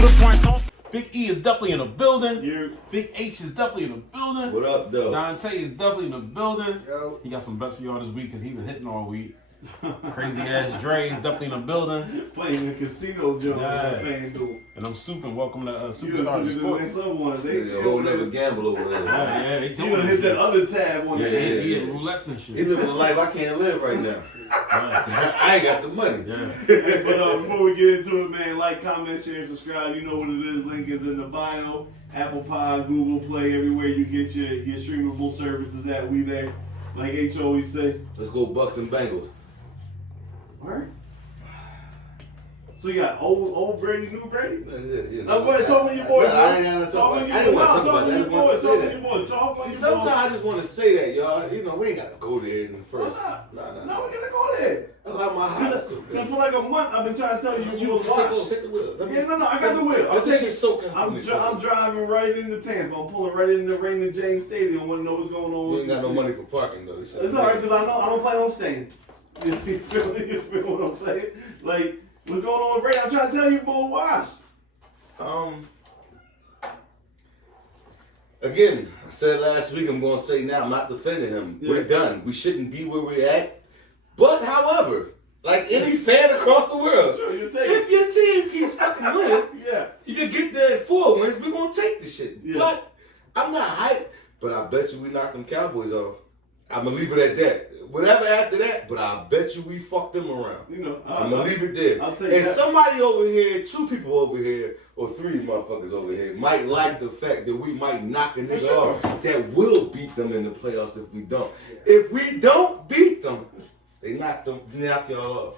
to the front. Big E is definitely in the building. Yeah. Big H is definitely in the building. What up, though? Dante is definitely in the building. Yo. He got some bets for y'all this week because he been hitting all week. Crazy ass Dre is definitely in the building. Playing in the casino joint. Yeah. FanDuel. And I'm Souping. Welcome to You Superstar done Sports. someone. There's a whole nother gamble over there. Yeah, You done hit that other tab on Yeah, your head. he hit roulettes and He's shit. living a life I can't live right now. I ain't got the money. Yeah. But before we get into it, man, like, comment, share, and subscribe. You know what it is. Link is in the bio. Apple Pod, Google Play, everywhere you get your streamable services at. We there. Like H always say. Let's go Bucks and Bengals. Alright. So you got old Brady, new Brady? Yeah, Now, boy, talk to your boy. I ain't gonna talk about that. I didn't want to talk about that. I just wanted to say that. See, sometimes I just want to say that, y'all. You know, we ain't got to go there in the first. No, we gotta go there. I like my house. Because for like a month, I've been trying to tell you You was lost. take the wheel. Yeah, no, I got the wheel. Let this shit soak in. I'm driving right into Tampa. I'm pulling right into Raymond James Stadium. Want to know what's going on? You ain't got no money for parking, though. It's alright, because I don't plan on staying. You feel what I'm saying? Like, what's going on with Brady? I'm trying to tell you, boy, watch. Again, I said last week, I'm going to say now, I'm not defending him. Yeah. We're done. We shouldn't be where we're at. But, however, like any fan across the world, Sure, you take if your team keeps fucking winning, Yeah. you can get there at 4 wins, we're going to take this shit. Yeah. But I'm not hyped, but I bet you we knock them Cowboys off. I'm going to leave it at that. Whatever after that, but I bet you we fucked them around. You know, I'm going to leave it there. I'll take And that. somebody over here, 2 people over here, or 3 motherfuckers over here, might like the fact that we might knock a nigga sure. off that will beat them in the playoffs if we don't. If we don't beat them, they knock y'all off.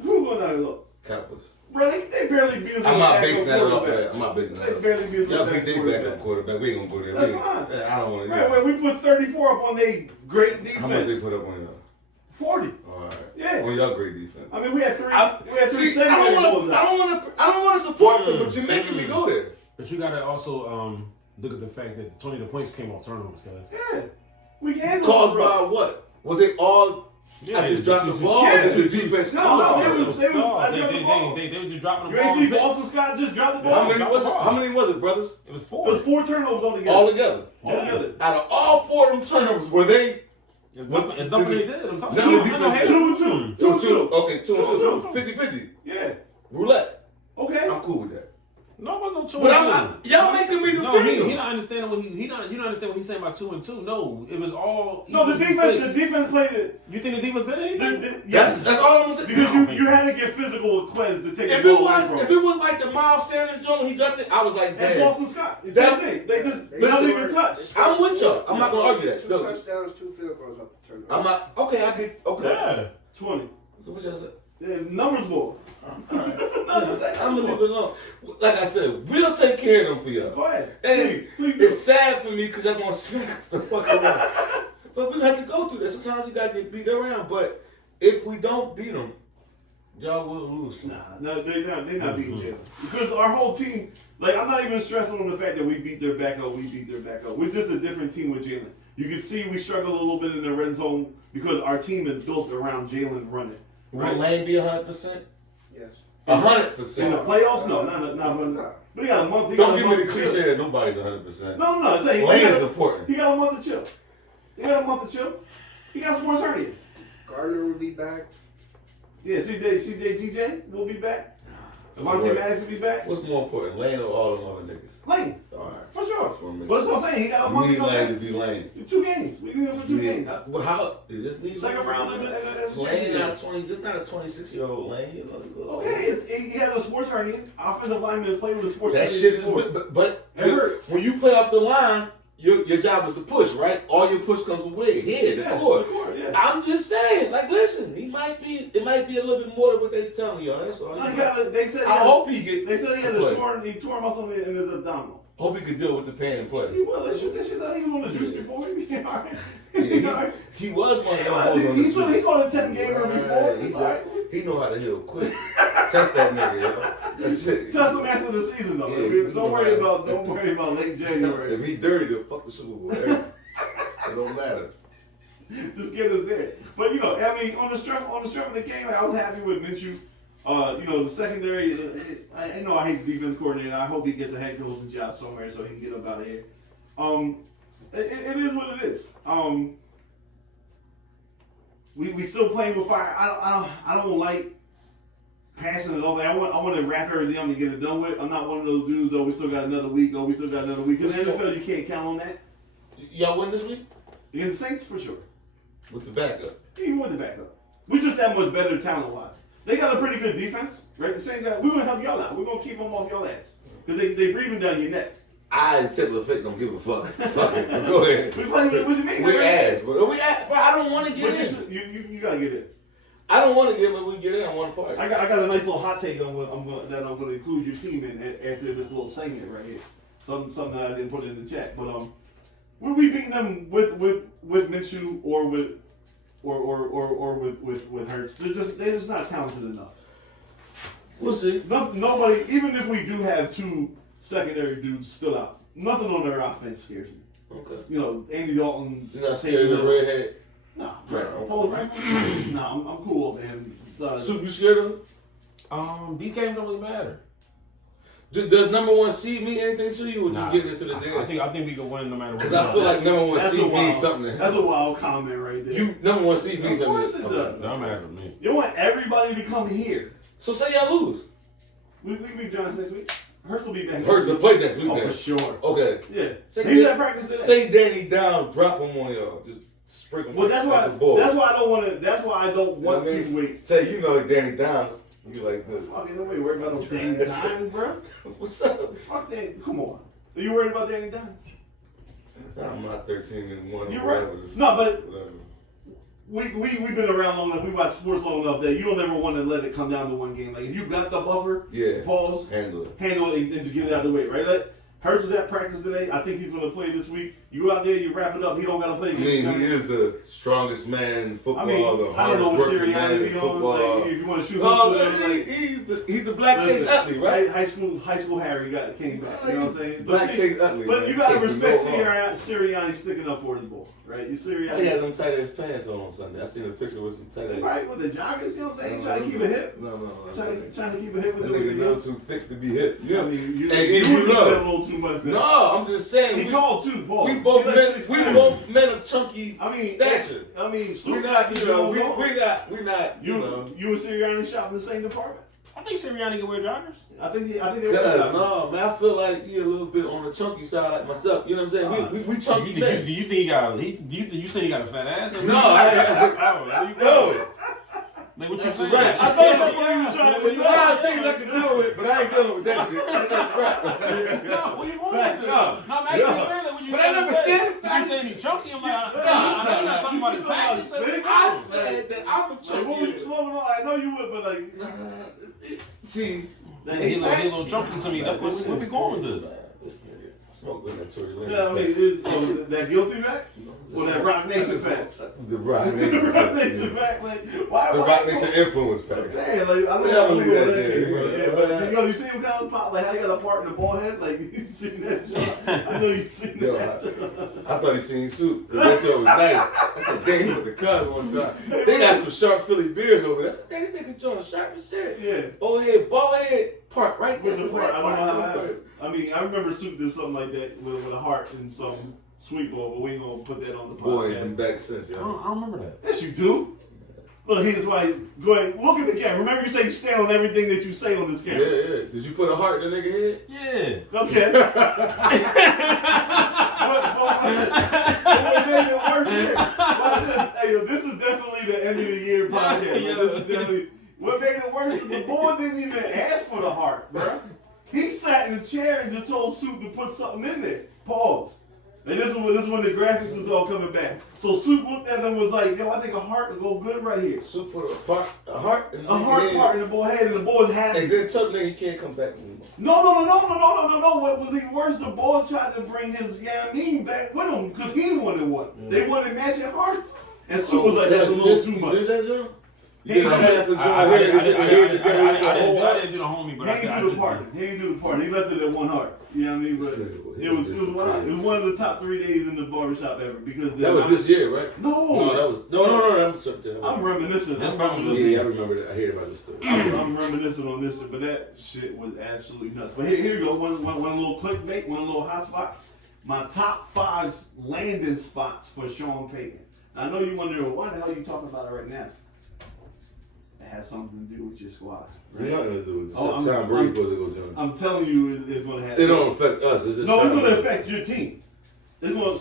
Who gonna knock it off? Cowboys. Bro, they barely beat us. I'm with not a basing that backup off of quarterback. that. I'm not basing They that off. barely beat us with Y'all a think they backup backup quarterback. We ain't gonna go there. That's We ain't- fine. I don't want to Wait, we put 34 up on their great defense. How much they put up on y'all? 40. Alright. Yeah. On y'all great defense. I mean, we had three. See, I don't want to support them, but you're making me go there. But you gotta also look at the fact that 20 of the points came off turnovers, guys. Yeah. We can Caused by what? Was it all? I just dropped the ball. Yeah. Or did the defense No, cause they it? was dropping the ball. They were just dropping the You ball. ain't see Boston Scott just drop the ball? How many was it, brothers? It was It 4. was 4 turnovers altogether. All together. Altogether. Out of all 4 of them turnovers, were they? It's nothing they did. I'm talking No, about. defense- 2-2. 2-2. Okay, 2-2. 2-2. 50-50. Yeah. Roulette. Okay. I'm cool with that. No, it wasn't 2 But and 2. y'all making me No, defend he him. not understanding what you don't understand what he's saying about 2 and 2. No, it was all. No, the defense played it. You think the defense did anything? Yes. That's all I'm saying. Because you had to get physical with Quez to take If the it ball away was from if him. it was like the Miles Sanders joint, he dropped it. I was like, And damn. Boston Scott. It's That- the same thing. They just Listen, not even touch. I'm with y'all. I'm not gonna argue that. 2 No. touchdowns, 2 field goals off the turnover. I'm not. Okay, I get. Okay. Yeah. 20. So what y'all say? Yeah, numbers more. Alright. No, just say I'm numbers gonna more. leave it alone. Like I said, we'll take care of them for y'all. Go ahead. And Please do. it's sad for me because I'm gonna smack us the fuck around. But we have to go through that. Sometimes you gotta get beat around. But if we don't beat them, y'all will lose. Nah, no, they're not beating Jalen. Because our whole team, like, I'm not even stressing on the fact that we beat their backup. We're just a different team with Jalen. You can see we struggle a little bit in the red zone because our team is built around Jalen running. Will Lane be 100%? Yes. 100%. In the playoffs, no, not. But he got a month. He Don't got a give me month the to chill. cliche that nobody's 100%. No. I'm saying Lane is important. He got a month to chill. He got sports hernia. Gardner will be back. Yeah, CJ will be back. Devontae Maddox will be back. What's more important, Lane or all them other niggas? Lane, Alright. for sure. That's what I'm But that's what I'm saying. He got a We month to need go Lane to back. be Lane. 2 games. We need him for 2 games. Well, how? You just need Second round, that's Lane not 20, just not a 26-year-old Lane. You know, Okay, he has a sports hernia. Offensive lineman played with a sports that hernia. shit is. before. But It hurt. when you play off the line, your job is to push, right? All your push comes from where? Head, the core. Yeah. I'm just saying, like, listen, it might be a little bit more than what they telling y'all. That's all. They said I hope he get. They said he had play. a torn muscle in his abdominal. Hope he could deal with the pain and play. He will. They should he was on the juice before. He be all right. Yeah, he was one of them hoes on the He's street. on a 10-gamer before. He's all right. He know how to heal quick. Test that nigga, yo. That's it. Test him after the season though. Yeah, don't worry about late January. If he dirty, then fuck the Super Bowl. It don't matter. Just get us there. But I mean, on the strength of the game, like, I was happy with Minshew. The secondary. I know I hate the defense coordinator. I hope he gets a head coaching job somewhere so he can get up out of here. It is what it is. We still playing with fire. I don't like passing it over. I want to wrap everything up and get it done with. I'm not one of those dudes. Oh, we still got another week. Oh, we still got another week. Because in the NFL, you can't count on that. Y'all win this week? Against the Saints, for sure. With the backup. Even with the backup. We're just that much better talent-wise. They got a pretty good defense, right? The same guy. We're going to help y'all out. We're going to keep them off y'all ass. Because they breathing down your neck. I, as a fake, don't give a fuck. Fuck it. Go ahead. We playing with what you mean? We're ass. But I don't want to get in. You got to get in. I don't want to get in, but we get in. I want to party. I got a nice little hot take on what I'm going to include your team in after this little segment right here. Something that I didn't put in the chat. But will we beating them with Minshew or with Hurts? They're just not talented enough. We'll see. Nobody, even if we do have two secondary dudes still out, nothing on their offense scares me. Okay. Andy Dalton. You're not scared of the redhead? No, I'm cool over him. Soup, you scared of him? These games don't really matter. Does number one seed mean anything to you, or just getting into the dance? I think we can win no matter what. Because I feel like number one seed means something. That's a wild comment right there. Number one seed means something. Of course it does. Don't matter to me. You want everybody to come here. So say y'all lose. We beat Giants next week. Hurts will be back. Hurts will play next week. Oh, then. for sure. Okay. Yeah. He's at practice today. Say Danny down, drop him on y'all. Just sprinkle him. Well, that's why I don't want to. That's why I don't want to wait. Say Danny Downs. You like this? Fucking nobody worried about no Danny Dimes, bro. What's up? Fuck that. Come on. Are you worried about Danny Dimes? I'm not 13-1. You're right. No, but we've been around long enough. We watch sports long enough that you don't ever want to let it come down to one game. Like if you got the buffer, pause, handle it, and just get it out of the way, right? Like, Hurts is at practice today. I think he's going to play this week. You go out there, you wrap it up. He don't got to play. I mean, he is the strongest man in football, the hardest working man in football. Like, if you want to shoot, he's the Black Chase Utley, right? High school Harry came back. You know what I'm saying? Black Chase Utley. But you got to respect Sirianni sticking up for his ball, right? He had them tight ass pants on Sunday. I seen a picture with some tight ass. Right, with the joggers, you know what I'm saying? Trying to keep it hip. No. Trying to keep it hip with the nigga a little too thick to be hip. Yeah. I mean, you know. a little too much. No, I'm just saying. He tall too, boy. We both men of chunky stature. I mean, we're not. You and Sirianni shop in the same department. I think Sirianni can wear joggers. I think they wear joggers. No, man, I feel like he a little bit on the chunky side like myself. You know what I'm saying? We chunky men. Do you think he got? You say he got a fat ass? No, no. Like what you saying? Right. I thought that's what you were trying to say. say. There's a lot of things I can deal with, but I ain't dealing with that shit. That's right. No, what you want with this? No, I'm actually saying that. But I never said it. You saying he chunky? I'm like, I know you're not talking about his fat. I said that I'm a chunky. What was you smoking on? I know you would, but like, see, he a little chunky to me. That's where we going with this. Smoke with that Tory Lane. Yeah, I mean, that guilty back? Or that Rock Nation pack? The Rock Nation pack. Like, why? The Rock Nation influence pack. Damn, like, I don't know that came from. Yeah, but you see him kind of pop, like, how you got a part in the ball head? Like, you seen that job? I know you seen that job. I thought he seen Soup. That job was nice. I said, dang, with the cuz one time. They got some sharp Philly beers over there. I said, dang, they think it's joint sharp as shit. Yeah. Oh, yeah, ball head part right there. I mean, I remember Soup did something like that with a heart and some sweet ball, but we ain't gonna put that on the podcast. Boy, been back since, y'all. I don't remember that. Yes, you do. Look, here's why. Go ahead, look at the camera. Remember, you say you stand on everything that you say on this camera. Yeah. Did you put a heart in the nigga head? Yeah. Okay. What made it worse here? Watch this. Hey, this is definitely the end of the year podcast. This is definitely. What made it worse is the boy didn't even ask for the heart, bro. He sat in the chair and just told Soup to put something in there. Pause. And this is when the graphics was all coming back. So Soup looked at them and was like, yo, I think a heart would go good right here. Soup put a heart in the heart part in the boy head, and the boy's happy. And then told me he can't come back anymore. No. What was even worse, the boy tried to bring his Yamin back with him because he wanted one. Yeah. They wanted matching hearts. And Soup was like, that's a little too much. Did that, Joe? You get a half a joint I here, didn't do the homie, but He ain't do the party. He ain't do the party. He left it at one heart. You know what I mean? But it was wild. It was one of the top 3 days in the barbershop ever because that was this year, right? No, that was no. I'm reminiscing. That's I'm probably- reminiscing. Yeah, I remember that. I heard about this story. I'm reminiscing on this, but that shit was absolutely nuts. But here you go. One little clickbait, one little hot spot. My top 5 landing spots for Sean Payton. I know you're wondering why the hell are you talking about it right now. It has something to do with your squad. Right? Nothing to do with Oh, Tom Brady supposed to go join. I'm telling you, it's going to have. It don't affect us. It's just No, it's Tom going to Brady. affect your team. It's going.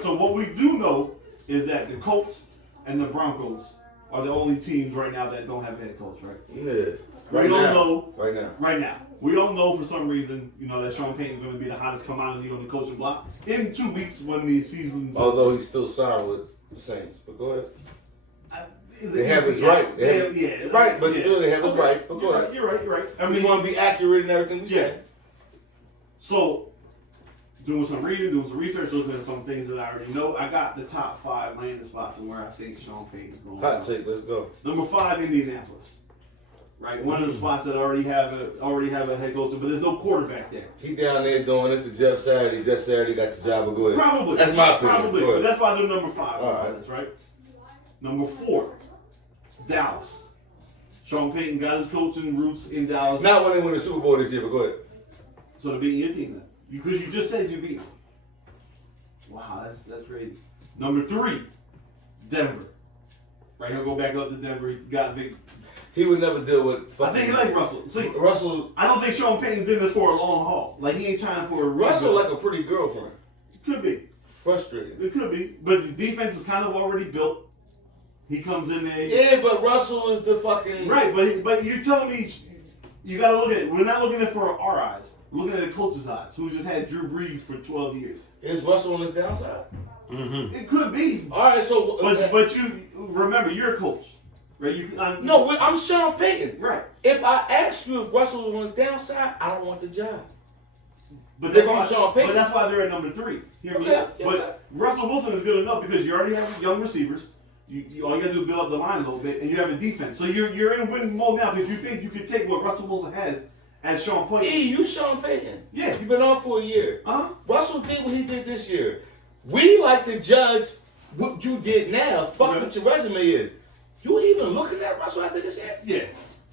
So what we do know is that the Colts and the Broncos are the only teams right now that don't have a head coach, right? Yeah. We don't know. Right now. Right now. We don't know for some reason, that Sean Payton's going to be the hottest commodity on the coaching block in 2 weeks when the season's Although he's still signed with the Saints. But go ahead. They have his yeah, right. They have, yeah, right, but yeah. still they have his rights. But go ahead. You're right. I We mean, want to be accurate in everything we yeah. say. So, doing some reading, doing some research, looking at some things that I already know, I got the top 5 landing spots and where I think Sean Payton's going. Hot take. Let's go. Number 5, Indianapolis. Right, one of the spots that already have a head coach, but there's no quarterback there. He down there doing this to Jeff Saturday. Jeff Saturday got the job. But go ahead. Probably. That's my opinion. Probably. Go But ahead. that's why I do number 5 All on right. this, right? Number 4, Dallas. Sean Payton got his coaching roots in Dallas. Not when they win the Super Bowl this year, but go ahead. So they're beating your team then. Because you just said you beat them. Wow, that's crazy. Number 3, Denver. Right, he'll go back up to Denver. He's got big. He would never deal with I fucking. think he like Russell. See, Russell. I don't think Sean Payton's in this for a long haul. Like he ain't trying for a Russell rebuild. like a pretty girlfriend. Could be. Frustrating. It could be. But the defense is kind of already built. He comes in there. Yeah, but Russell is the fucking. Right, but you're telling me you got to look at it. We're not looking at it for our eyes. We're looking at the coach's eyes, who just had Drew Brees for 12 years. Is Russell on his downside? Mm-hmm. It could be. All right, so. But you remember, you're a coach, right? No, I'm Sean Payton. Right. If I ask you if Russell was on his downside, I don't want the job. But If that's I'm why, Sean Payton. But that's why they're at number 3. Hear me Okay, out. yeah, But okay. Russell Wilson is good enough because you already have young receivers. You all you gotta do is build up the line a little bit, and you have a defense. So you're in winning mode now because you think you can take what Russell Wilson has as Sean Payton. You Sean Payton. Yeah. You've been on for a year. Huh? Russell did what he did this year. We like to judge what you did now. Fuck Okay. what your resume is. You even looking at Russell after this year? Yeah.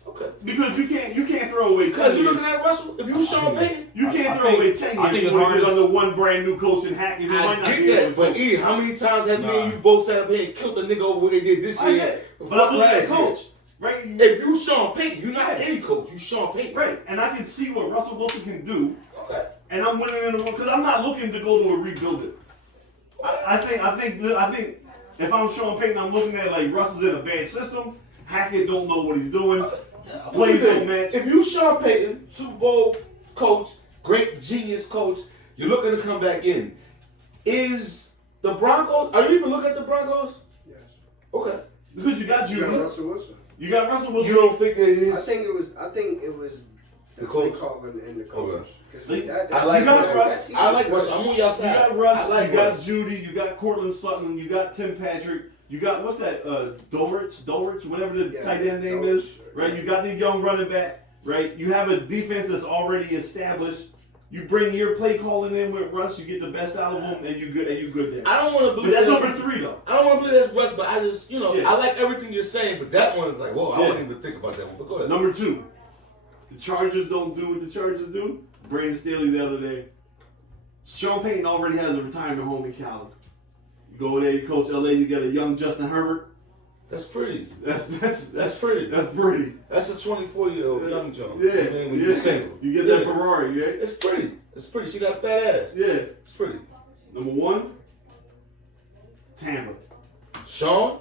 Okay. Because you can't throw away 10 Because you years. looking at Russell, if you Sean Payton, You can't I throw think- away 10 years. I think it's when hard you get as- under one brand new coach and hack. You might I not get be able that. to But coach. E, how many times have me Nah. and you both sat up here and killed the nigga over what they did this I year? get it. But Fuck I'm looking at last year. coach, right? If you Sean Payton, you're not any coach. You Sean Payton. Right, and I can see what Russell Wilson can do, Okay. and I'm winning in the because I'm not looking to go to a rebuild it. I think if I'm Sean Payton, I'm looking at like Russ is in a bad system. Hackett don't know what he's doing. What Plays you think? don't match. If you Sean Payton, Super Bowl coach, great genius coach, you're looking to come back in. Is the Broncos? Are you even looking at the Broncos? Yes. Okay. Because you got You got Judy, Russell Wilson. you got Russell Wilson. You don't think that it is? I think it was The the play coach. calling and the coach. Okay. 'Cause See, that- I like You got Russell. Russ. I like Russell. I'm on your You side. got Russ, I like you got Russ. Judy, you got Cortland Sutton, you got Tim Patrick, you got what's that? Dorich, whatever the Yeah, tight end name Dorich. is, right? You got the young running back, right? You have a defense that's already established. You bring your play calling in with Russ, you get the best out of him, and you good there. I don't want to But believe that's that- number 3 though. I don't want to believe that's Russ, but I just, Yeah. I like everything you're saying, but that one is like, whoa, I Yeah. wouldn't even think about that one. But go ahead. Number 2, the Chargers don't do what the Chargers do. Brandon Staley the other day. Sean Payton already has a retirement home in Cali. You go there, you coach LA, you get a young Justin Herbert. That's pretty. That's pretty. That's pretty. That's a 24-year-old young John. Yeah, I mean, when you're yeah. single. You get Yeah. that Ferrari, yeah? It's pretty. It's pretty. She got a fat ass. Yeah. It's pretty. Number 1, Tampa. Sean?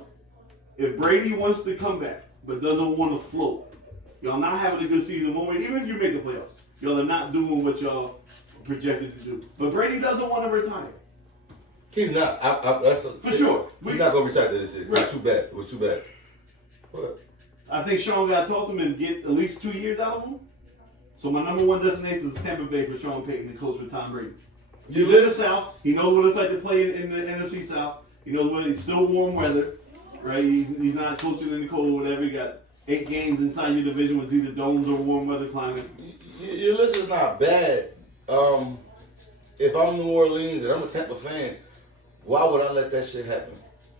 If Brady wants to come back but doesn't want to float, y'all not having a good season one way, even if you make the playoffs, y'all are not doing what y'all projected to do. But Brady doesn't want to retire. He's not. For sure. He's not going to retire this year. It Right. was too bad. It was too bad. What? I think Sean got to talk to him and get at least 2 years out of him. So my number 1 destination is Tampa Bay for Sean Payton, the coach with Tom Brady. He's in the South. He knows what it's like to play in the NFC South. He knows what it's still warm weather. right? He's not coaching in the cold, whatever. He got 8 games inside your division with either domes or warm weather climate. Your list is not bad. If I'm New Orleans and I'm a Tampa fan, why would I let that shit happen?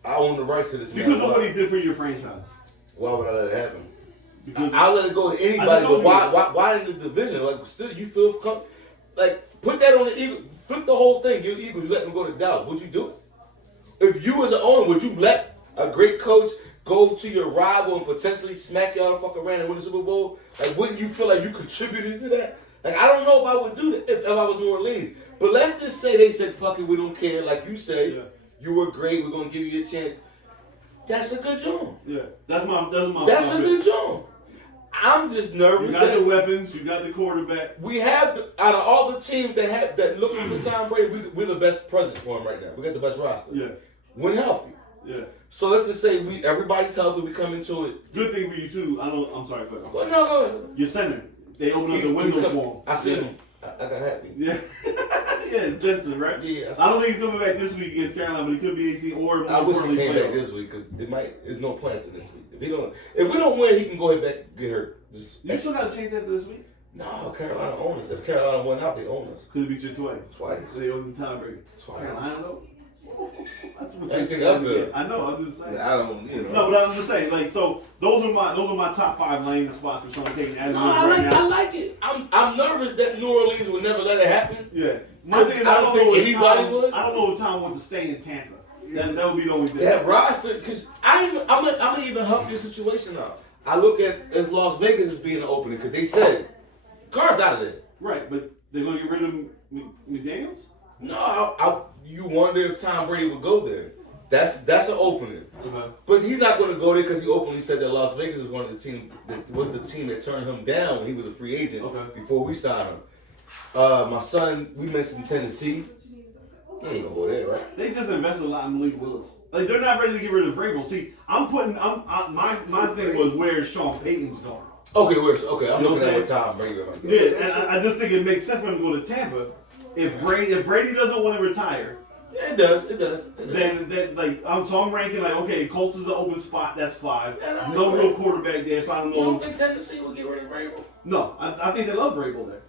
I own the rights to this man. Because nobody did for your franchise. Why would I let it happen? Because I'll let it go to anybody, but why in the division? Like, still, you feel like, put that on the Eagles. Flip the whole thing. Your Eagles, you let them go to Dallas. Would you do it? If you as an owner, would you let a great coach go to your rival and potentially smack y'all the fuck around and win the Super Bowl? Like, wouldn't you feel like you contributed to that? Like, I don't know if I would do that if I was New Orleans. But let's just say they said, fuck it, we don't care. Like you say, you were great, we're going to give you a chance. That's a good job. Yeah, that's my. That's a good job. I'm just nervous. You got the weapons. You got the quarterback. We have out of all the teams that looking for Tom Brady, we're the best present for him right now. We got the best roster. Yeah. When healthy. Yeah. So let's just say everybody's healthy. We come into it. Good thing for you too. I'm sorry, but Well, no. Your center. They opened up the window for him. I see him. I got happy. Yeah. Yeah, Jensen, right? Yeah. I don't think he's coming back this week against Carolina, but he could be 18 or. I wish he came back this week because there's no point after this week. If we don't win, he can go ahead back get hurt. You still got a chance after this week? No, Carolina owns us. If Carolina went out, they own us. Could have beat you twice. Twice. They own the tiebreaker. Twice. Carolina though. That's what I you think said. I'm good. I know. I'm just saying. I don't, No, but I'm just saying. Like, so those are my top 5 landing spots for Sean Payton. As I like it. I'm nervous that New Orleans would never let it happen. Yeah. My thing is, I don't know if Tom wants to stay in Tampa. That would be the only thing. That roster, because I'm gonna even help your situation out. I look at as Las Vegas as being an opening because they said Carr's out of there. Right, but they're gonna get rid of McDaniels. No, you wonder if Tom Brady would go there. That's an opening. Uh-huh. But he's not going to go there because he openly said that Las Vegas was one of the team that turned him down when he was a free agent before we signed him. My son, we mentioned Tennessee. He ain't gonna go there, right? They just invested a lot in Malik Willis. Like, they're not ready to get rid of Vrabel. See, my thing was where Sean Payton's going. Okay. I'm looking at what Tom Brady. Yeah, and I just think it makes sense for him to go to Tampa. If Brady doesn't want to retire, it does. Then I'm ranking like, okay, Colts is an open spot. That's 5. No real quarterback there, so I don't know. You don't think Tennessee will get rid of Vrabel? No, I think they love Vrabel there.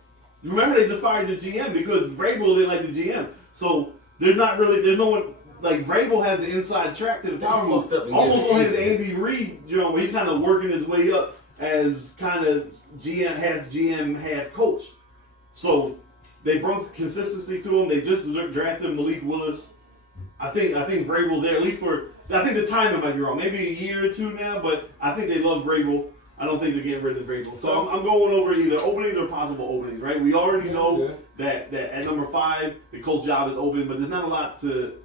Remember, they just fired the GM because Vrabel didn't like the GM. So there's no one. Like, Vrabel has the inside track to the power move. Almost on his Andy Reid, where he's kind of working his way up as kind of GM, half coach. So they brought consistency to him. They just drafted Malik Willis. I think Vrabel's there, at least for, I think the timing might be wrong. Maybe a year or 2 now, but I think they love Vrabel. I don't think they're getting rid of Vrabel. So I'm going over either openings or possible openings, right? We already know that at number 5, the coach job is open, but there's not a lot to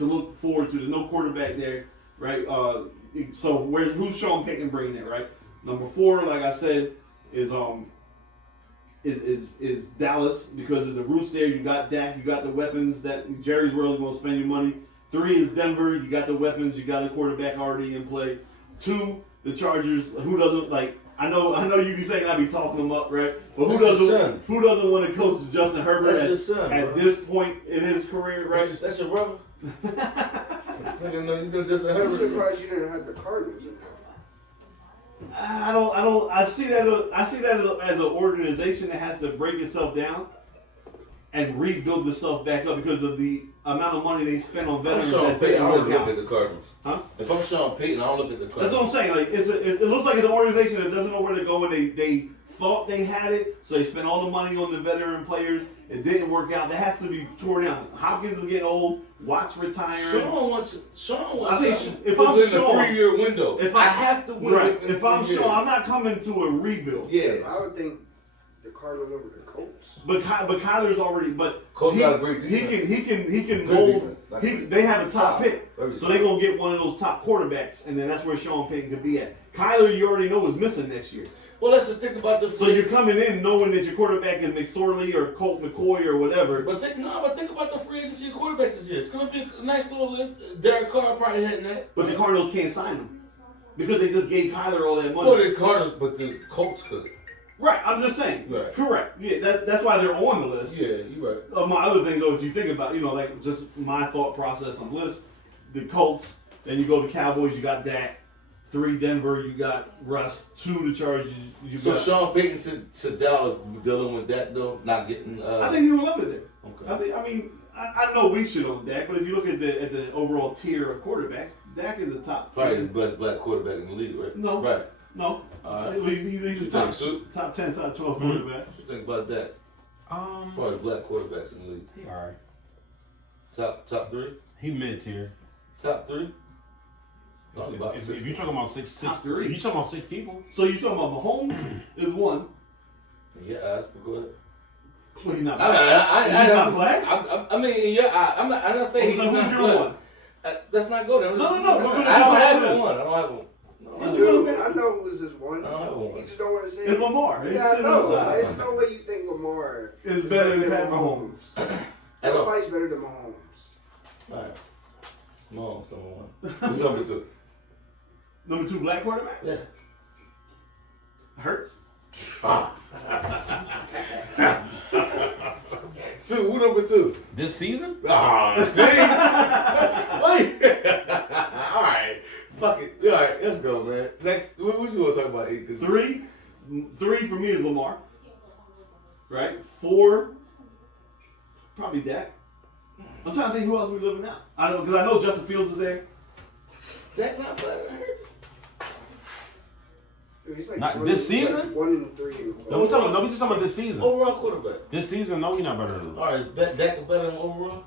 look forward to. There's no quarterback there, right? So who's Sean Payton bringing it, right? Number 4, like I said, is Dallas because of the roots there. You got Dak, you got the weapons that Jerry's really going to spend your money. 3 is Denver. You got the weapons. You got a quarterback already in play. 2, the Chargers. Who doesn't like? I know you be saying I be talking them up, right? But who doesn't want to coach Justin Herbert at this point in his career, right? That's your brother. I didn't know you did Justin I'm Herbert. surprised you didn't have the Cardinals in there. I see that as an organization that has to break itself down and rebuild itself back up because of the amount of money they spend on veterans. I'm Sean that Payton. I don't work look at the Cardinals. Huh? If I'm Sean Payton, I don't look at the Cardinals. That's what I'm saying. Like it looks like it's an organization that doesn't know where to go, and they thought they had it, so they spent all the money on the veteran players. It didn't work out. That has to be torn down. Hopkins is getting old. Watt's retiring. Sean wants. I think if I'm I'm Sean, Sean, 3-year window. If I have to win. Right. If I'm Sean, I'm not coming to a rebuild. Yeah. I would think the Cardinals over the Colts. But Kyler's already. But Colts got a great defense. He can Good mold. defense. They have a top pick, Very so they're gonna get one of those top quarterbacks, and then that's where Sean Payton could be at. Kyler, you already know is missing next year. Well, let's just think about the. So you're coming in knowing that your quarterback is McSorley or Colt McCoy or whatever. But think about the free agency of quarterbacks this year. It's gonna be a nice little list. Derek Carr probably hitting that. But the Cardinals can't sign him because they just gave Kyler all that money. Well, the Cardinals, but the Colts could. Right, I'm just saying. Right. Correct. Yeah, that's why they're on the list. Yeah, you're right. My other thing, though, if you think about, like just my thought process on the list, the Colts, Then you go to Cowboys, you got Dak. 3 Denver, you got Russ. 2 the Chargers, you So got. Sean Payton to Dallas dealing with that though, not getting. I think he would love it there. Okay. I know we should on Dak, but if you look at the overall tier of quarterbacks, Dak is the top. Probably the best black quarterback in the league, right? No. Right. No. All right. He's a top 10, top 12 quarterback. What you think about that? Probably black quarterbacks in the league. He alright. Top 3. He mid tier. Top 3. No, about If 6. you're talking about six, Top three. if you're talking about 6 people. So you talking about Mahomes is one. Yeah, but go ahead. Well, he's not. He's not black? I mean, yeah, I'm not saying So he's who's not your black. one? Let's not go there. No. I don't have one. I don't have one. I know it was just one. I don't have one. You just don't want to say It's Lamar. It's Yeah, I sitting know. aside. There's no way you think Lamar It's better than Pat Mahomes. Nobody's better than Mahomes. All right. Mahomes number 1. Who's number 2? Number 2 black quarterback? Yeah. Hurts. So who number 2? This season? See? Wait. All right. Fuck it. All right, let's go, man. Next, what you want to talk about? 3 for me is Lamar. Right? 4, probably Dak. I'm trying to think who else we living now. Because I know Justin Fields is there. That not better than Hurts? He's like Not one this and- season? Like 1 and 3. No, we just talking about this season. Overall quarterback. This season, no, he's not better than him. All right, is Dak better than overall?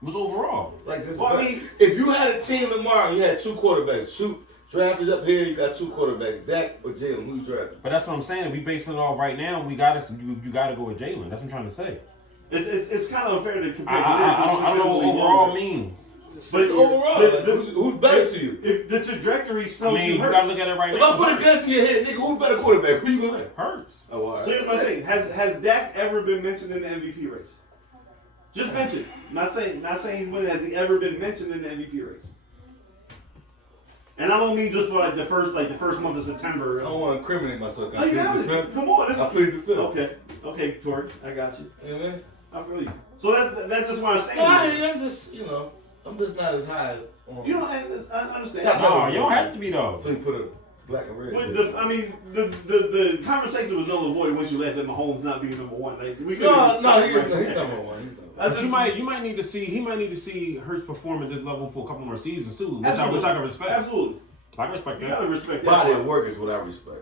What's overall? Like this. Well, I mean- if you had a team tomorrow, and you had 2 quarterbacks. Draft is up here. You got 2 quarterbacks. Dak or Jalen? Who you drafting? But that's what I'm saying. If we basing it off right now, you gotta go with Jalen. That's what I'm trying to say. It's kind of unfair to compare. I don't know what overall means. But It's overall. Who's better to you? If the trajectory still I mean, you gotta look at it right If now. I put a gun to your head, nigga, who's better quarterback? Who you gonna like? Hurts. Oh, all right. So here's my thing: has Dak ever been mentioned in the MVP race? Just mentioned. Not saying he's winning. Has he ever been mentioned in the MVP race? And I don't mean just for the first month of September. I don't want to incriminate myself. No, you have it. Come on, I plead the fifth. Okay, Tori, I got you. Yeah. I feel you. So that's just what I'm saying. No, I'm just, I'm just not as high on. You know, I understand. No, you don't have to be though. So you put a black and red. The conversation was null and void once you left at Mahomes not being number 1. Like we he's number 1. But you might need to see. He might need to see Hurts perform at this level for a couple more seasons too, which I can respect. Absolutely, I can respect you that. gotta respect that. Body of work is what I respect.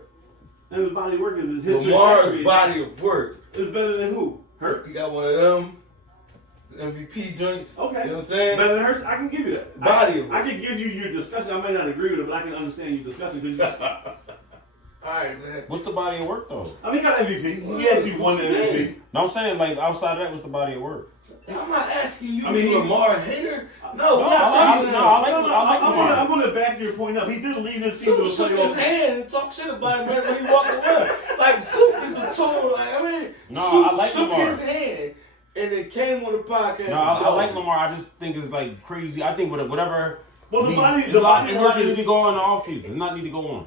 And his body of work is his Lamar's body of work is better than who? Hurts. He got one of them MVP joints. Okay. You know what I'm saying? Better than Hurts. I can give you that. Body of work. I can give you your discussion. I may not agree with it, but I can understand your discussion because Alright, man. What's the body of work though? I mean, he got MVP. He actually won the MVP. No, I'm saying like outside of that, what's the body of work? I'm not asking you. I mean, Lamar hater. No, we're I not talking like about. Lamar. I'm going to back your point up. He did lead this team to a Soup shook his playoff. hand and talk shit about him right when he walked around. Like Soup is a total. No, Soup I like shook Lamar. his hand and it came on the podcast. No, I like Lamar. I just think it's like crazy. I think whatever. Well, the body it's not work need is. to go on the off season. It's not need to go on.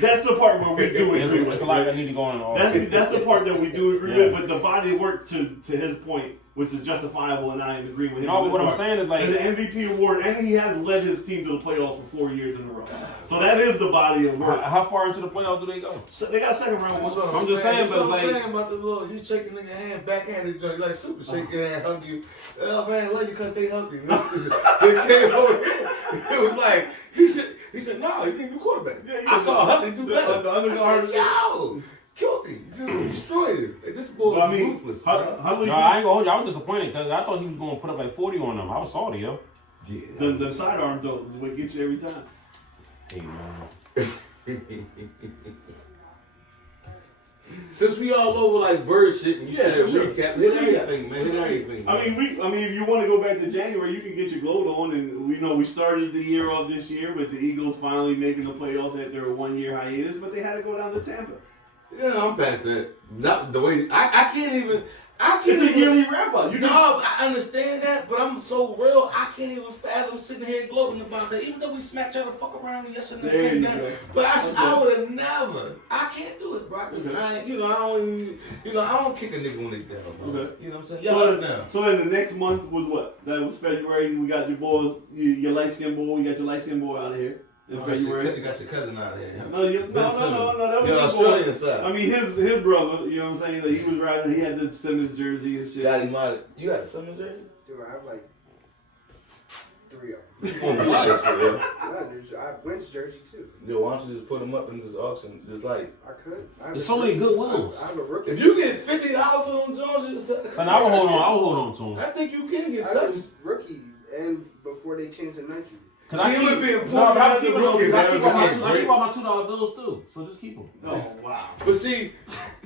That's the part where we do agree with. It's a lot that need to go on the off season. That's the part that we do agree with. But the body work to his point, which is justifiable, and I am agreeing with him. No, but what I'm saying is like an MVP award, and he has led his team to the playoffs for 4 years in a row. So that is the body of work. how far into the playoffs do they go? So they got second round That's one. what I'm just saying, That's what but I'm like- saying about the little, you shake a nigga hand, backhanded joint, like Super shake your hand, hug you. Oh man, I love you because stay healthy. They came over here. It was like, he said, no, you can be quarterback. Yeah, I saw Huntley do better. the I undercard. said, yo, killed him. Just destroyed him. Like, this boy Well, I was mean, ruthless. Huntley, No, I ain't gonna hold you. I was disappointed because I thought he was gonna put up like 40 on them. I was salty, yo. Yeah. the sidearm though is what gets you every time. Hey man. Since we all over like bird shit and you Yeah, said for sure. recap, hit everything, man. Hit everything. I mean, if you want to go back to January, you can get your gloat on, and we started the year off this year with the Eagles finally making the playoffs after a 1 year hiatus, but they had to go down to Tampa. Yeah, I'm past that. Not the way I can't even. I can't It's a yearly wrap up. No, I understand that, but I'm so real. I can't even fathom sitting here gloating about that. Even though we smacked y'all the fuck around and yesterday, There you go. but I would have never. I can't do it, bro. Listen, I don't kick a nigga when they down, bro. Okay. You know what I'm saying? So, Y'all down. so then the next month was what? That was February. We got your boys, your light skinned boy. We got your light skinned boy out of here in February. You got your cousin out here. Huh? No, that was Your his Australian boy. side. I mean, his brother. You know what I'm saying? Like, he was riding. He had the Simmons jersey and shit. Got him out. You got a Simmons jersey? Dude, I have like 3 of them. Oh, my God. I have Wentz jersey too. Yo, why don't you just put them up in this auction? Just like, I could. There's so many good ones. I have a rookie. if you get $50 on them Jones, And I will hold on. I will hold on to them. I think you can get I such. was rookie and before they changed the Nike. Cause See, I it would be keep, important no, but I as a keep rookie, man, I because- keep all my $2 bills too. So just keep them. Oh wow. But see,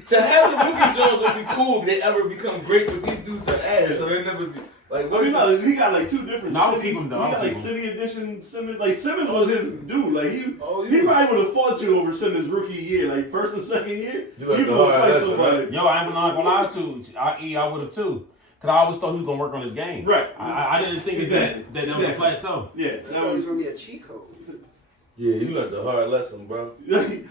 to have the rookie Jones would be cool if they ever become great, but these dudes are ass, so they never be like. Well, he got like 2 different. No, I'll city, keep him, though. He I'll got like keep him. City Edition Simmons. Like Simmons was his dude. Like he you probably would have fought you over Simmons rookie year, like first and second year. You like He the would hard fight lesson, somebody. right? Yo, I'm not gonna lie to you. I would have too. Cause I always thought he was gonna work on his game. Right. I didn't think Exactly. that was a plateau. Yeah, I that thought it was was. gonna be a cheat code. Yeah, you learned the hard lesson, bro.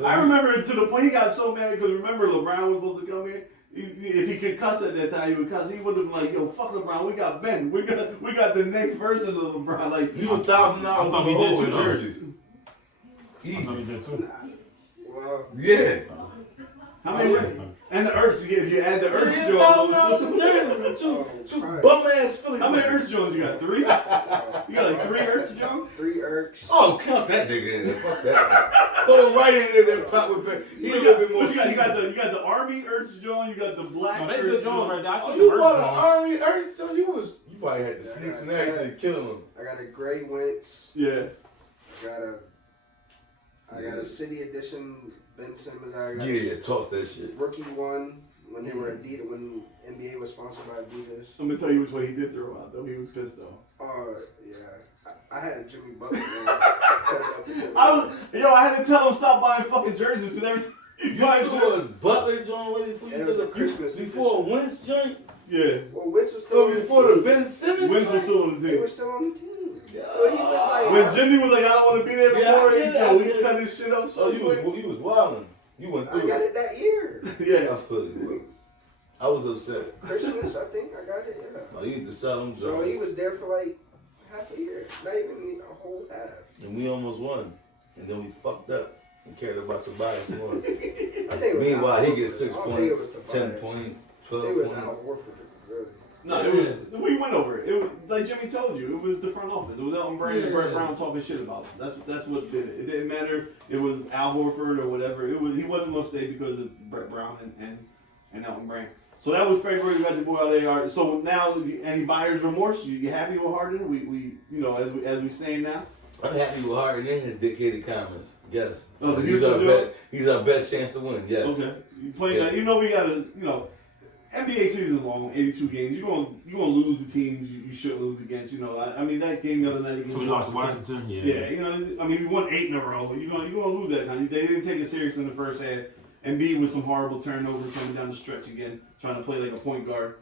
I remember it to the point he got so mad because remember LeBron was supposed to come here. If he could cuss at that time, he would cuss. He would have been like, "Yo, fuck LeBron. We got Ben. We got the next version of LeBron." Like You $1,000 I thought on we the did whole too, though. jerseys. I thought he Easy. did too. Well, Yeah. how many? And the Ertz, if you add the Ertz Yeah, Jones. $1,000 jerseys. Two right. bum ass Philly. How many players. Ertz Jones you got? 3? You got like 3 Ertz Jones? 3 Erks. Oh, count that nigga in there. Fuck that. Throw him right in there. That pot with Ben. He a little bit more. You got the Army Ertz Jones. You got the Black No, they Ertz good Jones Jones. right there. I Oh, keep you the bought an Jones. Army Earth, so you probably had the sneaks and everything to kill him. I got a gray Wentz. Yeah. I got a City Edition Ben Simmons. I got Yeah, toss that shit. rookie one when they were Adidas, when NBA was sponsored by Adidas. I'm gonna tell you which way he did throw out though. He was pissed off. Yeah. I had a Jimmy Butler. Man. Cut it up and I had to tell him stop buying fucking jerseys and everything. You threw a Butler joint ready for you? And it was a Christmas before a edition. Wentz joint? Yeah. Well, Wentz was still So on the before team. the Ben Simmons Wentz was joint? still on the They team. were still on the team. Yeah. Well, he was like, When Jimmy was like, I don't want to be there Yeah, before, I get it, I he get it. cut his shit up So so you was quick. wilding. You went I through got it. it that year. Yeah. I feel you. I was upset. Christmas, I think I got it. Yeah. Oh, you need to sell them So he joints. was there for like half a year, not even a whole half. And we almost won. And then we fucked up and cared about Tobias more. I think it was Meanwhile, Al he gets Horford. 6 I don't think it points, was 10 Tobias. points, I 12 think it was Al points. Horford, really. No, it was. We went over it. It was like Jimmy told you. It was the front office. It was Elton Brand and Brett Brown talking shit about him. That's what did it. It didn't matter. It was Al Horford or whatever. It was. He wasn't gonna stay because of Brett Brown and Elton Brand. So that was February. We got your boy out there. So now, any buyer's remorse? You happy with Harden? We as we stand now. I'm happy with Harden and his dictated comments. Yes. Oh, the he's Houston our best chance to win. Yes. Okay. You play Yeah. that. We gotta. NBA season long, 82 games. You're gonna lose the teams you shouldn't lose against. I mean that game the other night against So we lost to Washington. Yeah, we won 8 in a row. You're gonna lose that now. They didn't take it serious in the first half. And B with some horrible turnovers coming down the stretch again, trying to play like a point guard.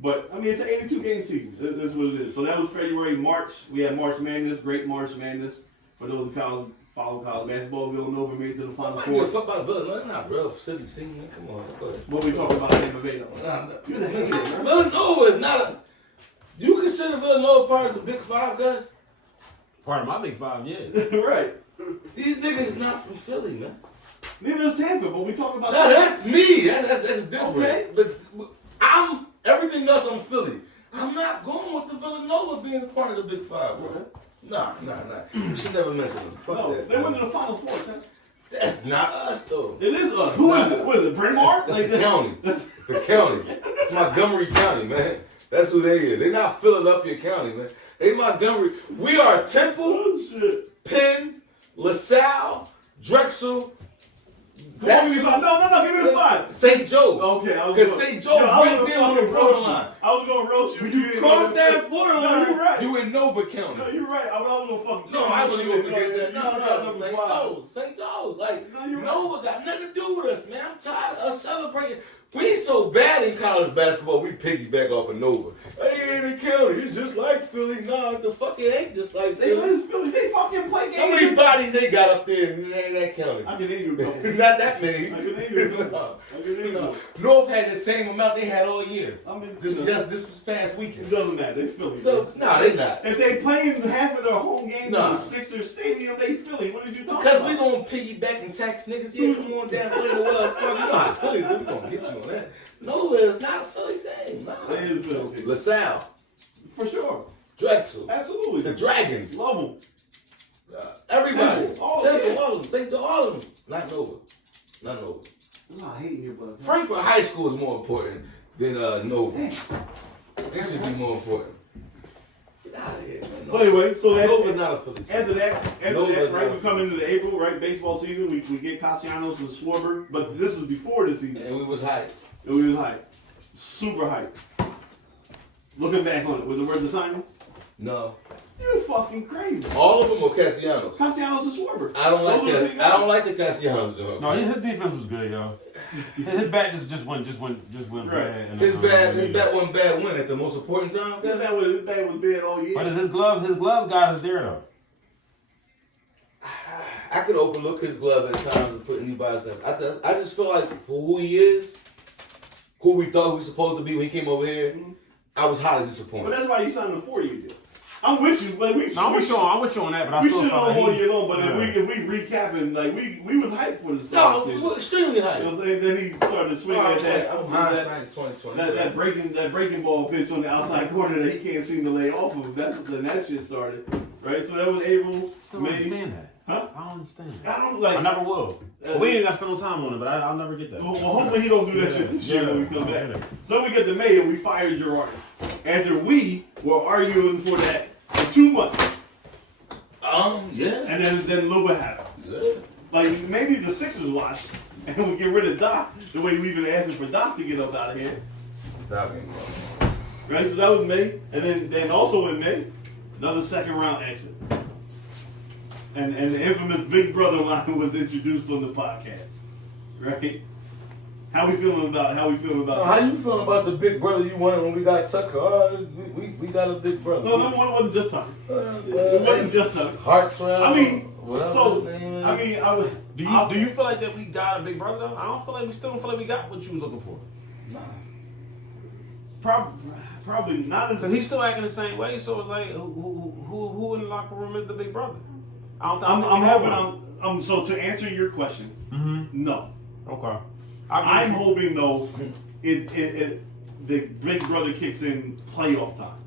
But it's an 82 game season. That's what it is. So that was February. March, we had March Madness, great March Madness. For those who follow college basketball, Villanova made it to the Final I don't give a Four. fuck about Villanova. They're not real City scene, man. Come on. Go ahead. What we talking about in Nevada? Villanova is not a. Do you consider Villanova part of the Big Five, guys? Part of my Big Five, yeah. Right. These niggas is not from Philly, man. Neither is Tampa, but we talk about. No, that's me. That's different. Okay. But I'm everything else. I'm Philly. I'm not going with the Villanova being part of the Big Five, bro. Nah. You should never mention them. Fuck No, that. they went to the Final Four. Huh? That's not us, though. It is us. Who is it? What is it? Bryn Mawr? That's the county. It's the county. It's Montgomery County, man. That's who they is. They're not Philadelphia County, man. They Montgomery. We are Temple, Oh shit. Penn, LaSalle, Drexel, That's Give me the 5. No, give me the 5. St. Joe's. Okay, I was Because going- St. Joe's Yo, I was right gonna there on the fucking roast you. borderline. I was gonna roast you. When you cross that borderline, No, you're right. you in Nova County. No, you're right. I was gonna fucking. No, I wasn't gonna forget that. You No, forgot no, number St. 5. Joe's. St. Joe's. Like, No, you're right. Nova got nothing to do with us, man. I'm tired of us celebrating. We so bad in college basketball, we piggyback off of Nova. Hey, in the county, it's just like Philly. Nah, the fuck it ain't just like They Philly. Philly. They fucking play games. How many bodies they got up there in that county? I can name you a couple. Not that many. I can name you a couple. I can name you a couple. North had the same amount they had all year. I mean, This was past it weekend. doesn't matter. They Philly. So, man. nah, they not. If they playing half of their home games Nah. in the Sixers Stadium, they Philly. What did you talking Because about? we gonna piggyback and tax niggas. Yeah, come on down, play the Wells Fargo. You know how Philly do. We gonna get you on that. No, it's not a Philly team. Nah. They is a Philly team. LaSalle, For sure. Drexel, Absolutely. the Dragons, Love them. everybody. Temple. Oh, Temple, yeah. all of them. St. Joe, all of them. Not Nova. Not Nova. I'm not hating you, but. Frankfurt High School is more important than Nova. This should be more important. Get out of here, man. So anyway, Nova not a Philly team. after that, Nova right, not we a come into the April, right, baseball season. We get Castellanos and Schwarber, but this is before the season. And we was hyped. And we was hyped. Super hyped. Looking back on it, was it worth the signings? No. You're fucking crazy. All of them are Castellanos. Castellanos and Schwarber. I don't like Those are the big that. I don't guys. like the Castellanos, Joe. No, his defense was good, yo. His bat just went Right. bad. His bat one bad win at the most important time. His bat was bad all year. But his glove got us there though. I could overlook his glove at times and put anybody's name. I just feel like for who he is, who we thought he was supposed to be when he came over here, I was highly But disappointed. that's why you signed a 4-year deal. I'm with you, but we. No, I'm with you on that, but I We still should felt have like all he- year long, but Yeah. if we recapping, like we was hyped for this. No, season. we're extremely You know hyped. what I'm saying? Then he started to swing at Hindsight's 2020. that breaking ball pitch on the outside corner that he can't seem to lay off of. That's when that shit started, right? So that was April, Still don't May. understand that. Huh? I don't understand that. I don't like. I never will. We ain't got to spend no time on it, but I'll never get that. Well, hopefully he don't do that shit this year when we come back. So we get to May and we fired Girardi after we were arguing for that for 2 months, Yeah. and then Luba had him. Yeah. Like maybe the Sixers watched and we get rid of Doc the way we've been asking for Doc to get up out of here. Right, so that was May, and then also in May, another second round exit, and the infamous Big Brother line was introduced on the podcast. Right? How we feeling about? How you feeling about the big brother you wanted when we got Tucker? We got a big brother. No, number one, it wasn't just Tucker. It wasn't just Tucker. Heartthrob. I mean, whatever so his name is. I mean, I would. Do you feel like that we got a big brother though? I don't feel like we still don't feel like we got what you were looking for. Probably not. Cause he's still acting the same way. So it's like, who in the locker room is the big brother? I don't. I'm think we have hoping. one. So to answer your question, no. Okay. I'm hoping though, the Big Brother kicks in playoff time,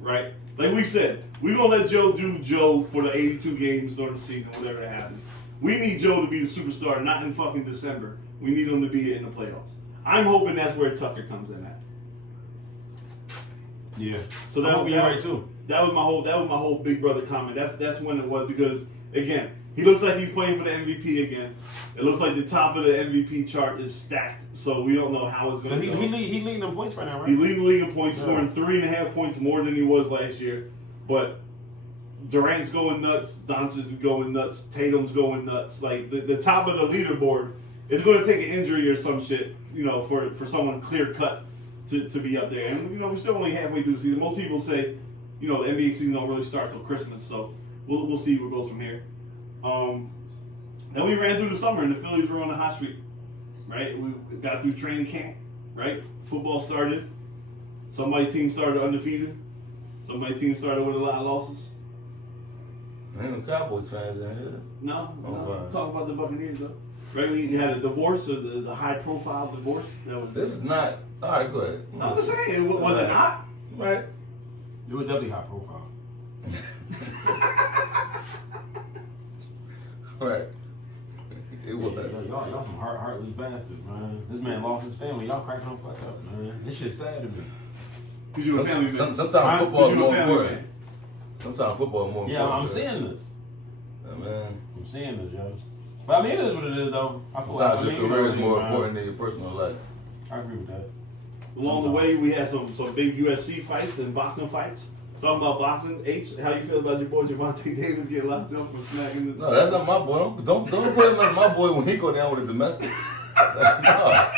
right? Like we said, we're gonna let Joe do Joe for the 82 games during the season, whatever that happens. We need Joe to be the superstar, not in fucking December. We need him to be in the playoffs. I'm hoping that's where Tucker comes in at. Yeah. So that would be right too. That was my whole Big Brother comment. That's when it was, because again, he looks like he's playing for the MVP again. It looks like the top of the MVP chart is stacked, so we don't know how it's going to go. He leading the points right now, right? He leading the league in points, scoring 3.5 points more than he was last year. But Durant's going nuts, Doncic is going nuts, Tatum's going nuts. Like the top of the leaderboard is going to take an injury or some shit, for someone clear cut to be up there. And we're still only halfway through the season. Most people say, the NBA season don't really start till Christmas, so we'll see where it goes from here. Then we ran through the summer and the Phillies were on a hot streak, right? We got through training camp, right? Football started. Somebody's team started undefeated. Somebody's team started with a lot of losses. Ain't no Cowboys fans in here. No. wow. Talk about the Buccaneers though. Right? We had a divorce, or the high-profile divorce. That was. This is not. All right, go ahead. I'm just saying, was it not? Right. You were definitely high profile. Right. It was. Y'all some heartless bastards, man. This man lost his family. Y'all cracking him fuck up, man. This shit's sad to me. Because you a family man. Sometimes football is you a more family important. man. Sometimes football is more important. Yeah, I'm seeing this. Yeah, man. I'm seeing this, yo. But I mean, it is what it is, though. I feel Sometimes like, your career is more important than your personal life. I agree with that. Along the way, we had some big UFC fights and boxing fights. Talking about boxing, H, how you feel about your boy Gervonta Davis getting locked up for smacking the... No, that's not my boy. Don't put him as my boy when he go down with a domestic. No.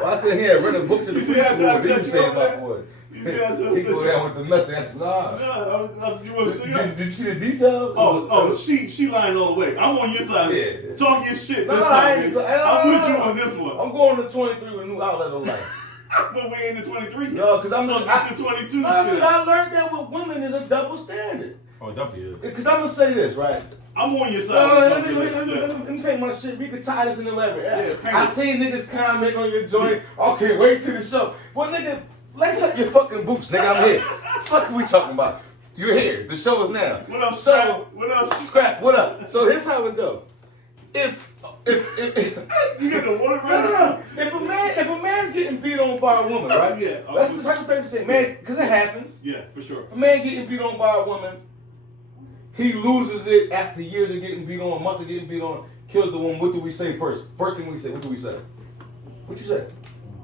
Why couldn't he have read a book to the You see how preschool I and he said was you saying up my there? boy? You see how I He said go you down with domestic. That's nah. You want to see Did you see the details? Oh, she lying all the way. I'm on your side. Yeah. Talk your shit. No, This I time, ain't. bitch. I'm with you on this one. I'm going to 23 with a new outlet on life. But we ain't in 23 yet. No, because I'm so gonna get to 22 shit. I learned that with women is a double standard. Oh, it definitely is. Because I'm gonna say this, right? I'm on your side. No, let me paint my shit. We could tie this in the lever. paint I it. seen niggas comment on your joint. Okay, wait till the show. Well, nigga, lace up your fucking boots, nigga. I'm here. What the fuck are we talking about? You're here. The show is now. What up, so, Scrap? What up, Scrap, what up? So here's how it go. If You get the water no. If a man's getting beat on by a woman, right? Yeah. That's the type of thing to say, man, because it happens. Yeah, for sure. If a man getting beat on by a woman, he loses it after years of getting beat on, months of getting beat on, kills the woman. What do we say first? First thing we say, what do we say? What you say?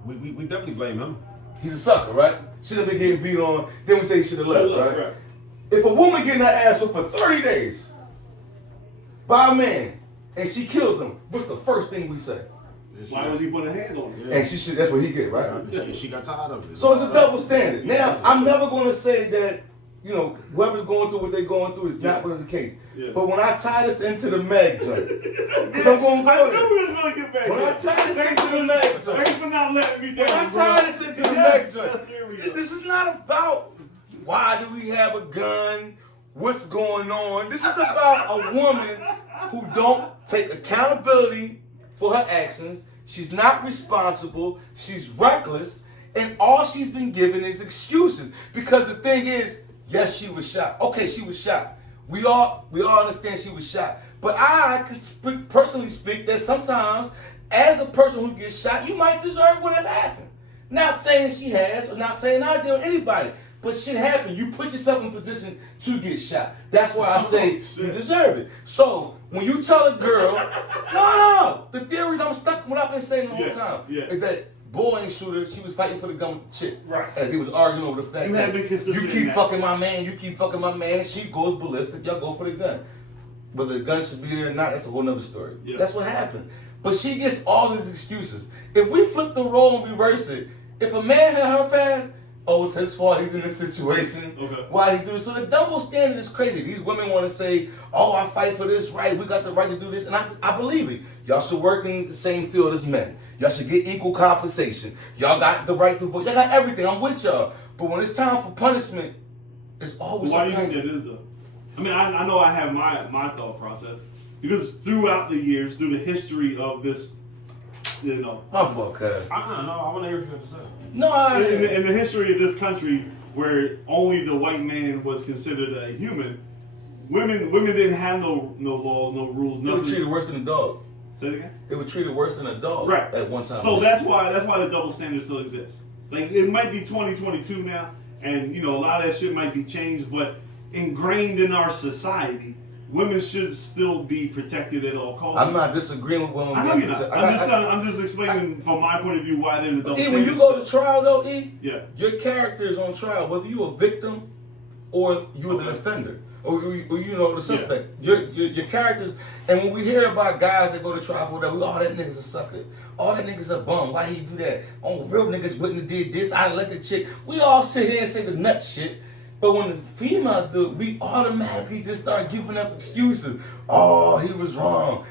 We definitely blame him. He's a sucker, right? Should have been getting beat on. Then we say he should have left, Should've left, right? right. If a woman getting her ass up for 30 days by a man and she kills him, what's the first thing we say? Why was he putting a hand on her? And she should, that's what he get, right? She got tired of it. So it's a double standard. Now, I'm never going to say that, you know, whoever's going through what they're going through is not the case. Yeah. But when I tie this into the Meg joint, because I'm going to I go knew there. we was going to get back When I there. tie this into the Meg joint, Thanks for not letting me down. when I bro. tie this into the Yes, Meg yes, joint, here we go. this is not about why do we have a gun, what's going on. This is about a woman who don't take accountability for her actions. She's not responsible. She's reckless. And all she's been given is excuses. Because the thing is, yes, she was shot. Okay, she was shot. We all understand she was shot. But I can personally speak that sometimes, as a person who gets shot, you might deserve what had happened. Not saying she has, or not saying I did, or anybody. But shit happened. You put yourself in a position to get shot. That's why I say you deserve it. So when you tell a girl, no. The theory is I'm stuck with what I've been saying the whole time. Yeah. Is that boy ain't shoot her, she was fighting for the gun with the chick. Right. And he was arguing over the fact You that have been consistent you in keep that. fucking my man, you keep fucking my man, she goes ballistic, y'all go for the gun. Whether the gun should be there or not, that's a whole nother story. Yeah. That's what happened. But she gets all these excuses. If we flip the role and reverse it, if a man had her past, oh, it's his fault, he's in this situation. Okay. Why he do this? So the double standard is crazy. These women want to say, oh, I fight for this right, we got the right to do this, and I believe it. Y'all should work in the same field as men. Y'all should get equal compensation. Y'all got the right to vote. Y'all got everything. I'm with y'all. But when it's time for punishment, it's always Why do you some think that is, though? I mean, I know I have my thought process. Because throughout the years, through the history of this, you know, my fault, cuz. I don't know. I want to hear what you have to say. No, in the history of this country, where only the white man was considered a human, women didn't have no law, no rules, they were nothing. treated worse than a dog. Say it again. They were treated worse than a dog Right. at one time. So that's why the double standard still exists. Like it might be 2022 now, and you know a lot of that shit might be changed, but ingrained in our society, women should still be protected at all costs. I'm not disagreeing with women. I know you're not. I'm just explaining from my point of view why there's a double standard. When you go to trial though, E, yeah, your character is on trial, whether you're a victim or you're the offender. Or you know the suspect. Your characters, and when we hear about guys that go to trial for whatever, oh that nigga's a sucker. Oh that nigga's a bum. Why he do that? Oh real niggas wouldn't have did this. I let the chick. We all sit here and say the nut shit. But when the female do it, we automatically just start giving up excuses. Oh, he was wrong.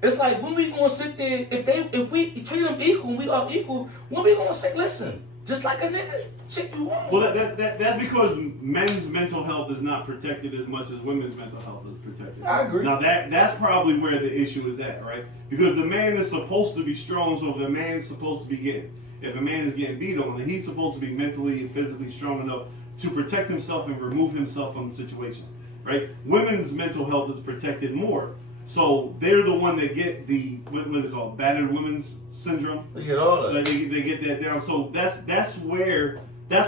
It's like when we gonna sit there, if we treat them equal, we are equal, when we gonna say, listen, just like a nigga, chick you wrong. well that's because men's mental health is not protected as much as women's mental health is protected. I agree. Now that's probably where the issue is at, right? Because the man is supposed to be strong, so if the man's supposed to be if a man is getting beat on, then he's supposed to be mentally and physically strong enough to protect himself and remove himself from the situation, right? Women's mental health is protected more. So they're the one that get the, what is it called, battered women's syndrome? They get all that. Like they get that down. So that's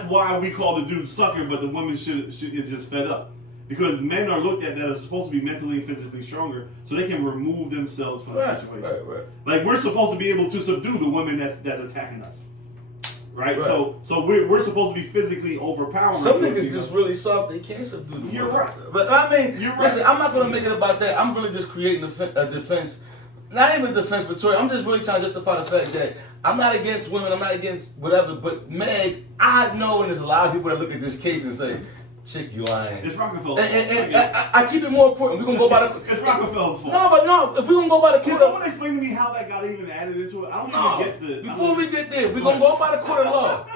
why we call the dude sucker, but the woman is just fed up. because men are looked at that are supposed to be mentally and physically stronger, so they can remove themselves from the situation. Right. Like we're supposed to be able to subdue the woman that's attacking us. Right? So we're supposed to be physically overpowering. Some niggas just really soft, they can't subdue the You're woman. right. But I mean, You're right. listen, I'm not gonna make it about that. I'm really just creating a defense. Not even a defense for Tory. I'm just really trying to justify the fact that I'm not against women, I'm not against whatever, but Meg, I know, and there's a lot of people that look at this case and say, chick, you lying. It's Rockefeller's fault. And I keep it more important. We're gonna go by the. It's Rockefeller's fault. No, if we're gonna go by the Can court. someone explain to me how that got even added into it? I don't even get the. Before we get there, we're gonna go by the court of law.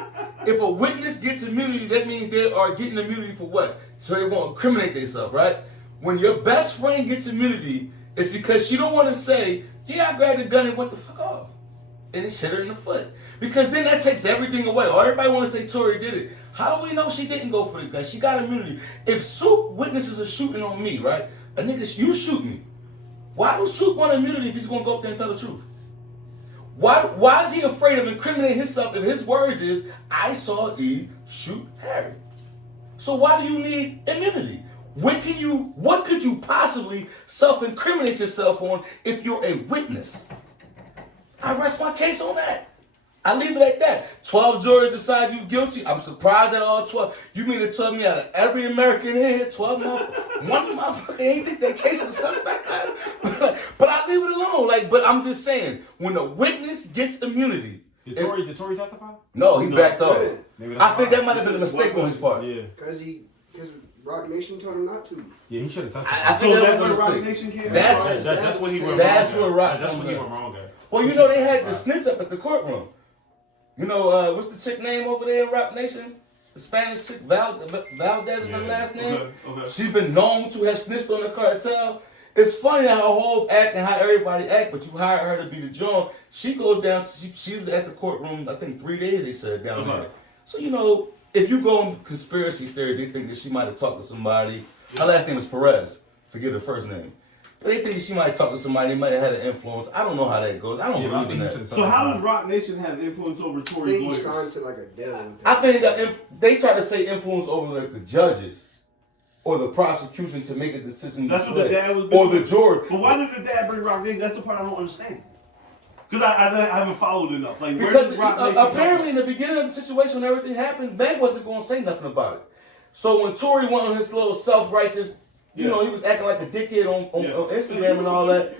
If a witness gets immunity, that means they are getting immunity for what? So they won't incriminate themselves, right? When your best friend gets immunity, it's because she don't want to say, yeah, I grabbed the gun and went the fuck off. And it's hit her in the foot. Because then that takes everything away. Or everybody want to say Tory did it. How do we know she didn't go for the gun? She got immunity. If Soup witnesses are shooting on me, right? A nigga, you shoot me. Why do Soup want immunity if he's going to go up there and tell the truth? Why is he afraid of incriminating himself if his words is, I saw E shoot Harry? So why do you need immunity? What could you possibly self-incriminate yourself on if you're a witness? I rest my case on that. I leave it at that. 12 jurors decide you guilty. I'm surprised at all 12. You mean to tell me out of every American here, 12 motherfuckers, one motherfucker ain't think that case was suspect? But I leave it alone. But I'm just saying, when a witness gets immunity. Did Tory testify? No, he backed off. I think that fine. might have been a mistake on his part. Yeah. Because Rock Nation told him not to. Yeah, he should have testified. I think So that that's was a where Rock mistake. Nation came That's what he went wrong. That's where Rock. That's what he went wrong at. Well, you know they had the snitch up at the courtroom. You know, what's the chick name over there in Rock Nation? The Spanish chick, Valdez is her last name. Okay. She's been known to have snitched on the cartel. It's funny how her whole act and how everybody act, but you hire her to be the John. She goes down, she was at the courtroom, I think 3 days they said down there. So, you know, if you go on conspiracy theory, they think that she might have talked to somebody. Her last name is Perez. Forget her first name. But they think she might have talked to somebody. They might have had an influence. I don't know how that goes. I don't believe in that. So how does Rock Nation have influence over I Tory think he lawyers? signed to like a deal. I think they try to say influence over the judges or the prosecution to make a decision. That's what the dad was. Or the jury. But why did the dad bring Rock Nation? That's the part I don't understand. Because I haven't followed enough. Like, where Because does Rock Nation come apparently from? in the beginning of the situation when everything happened, Meg wasn't going to say nothing about it. So when Tory went on his little self-righteous, you know, he was acting like a dickhead on Instagram and all that.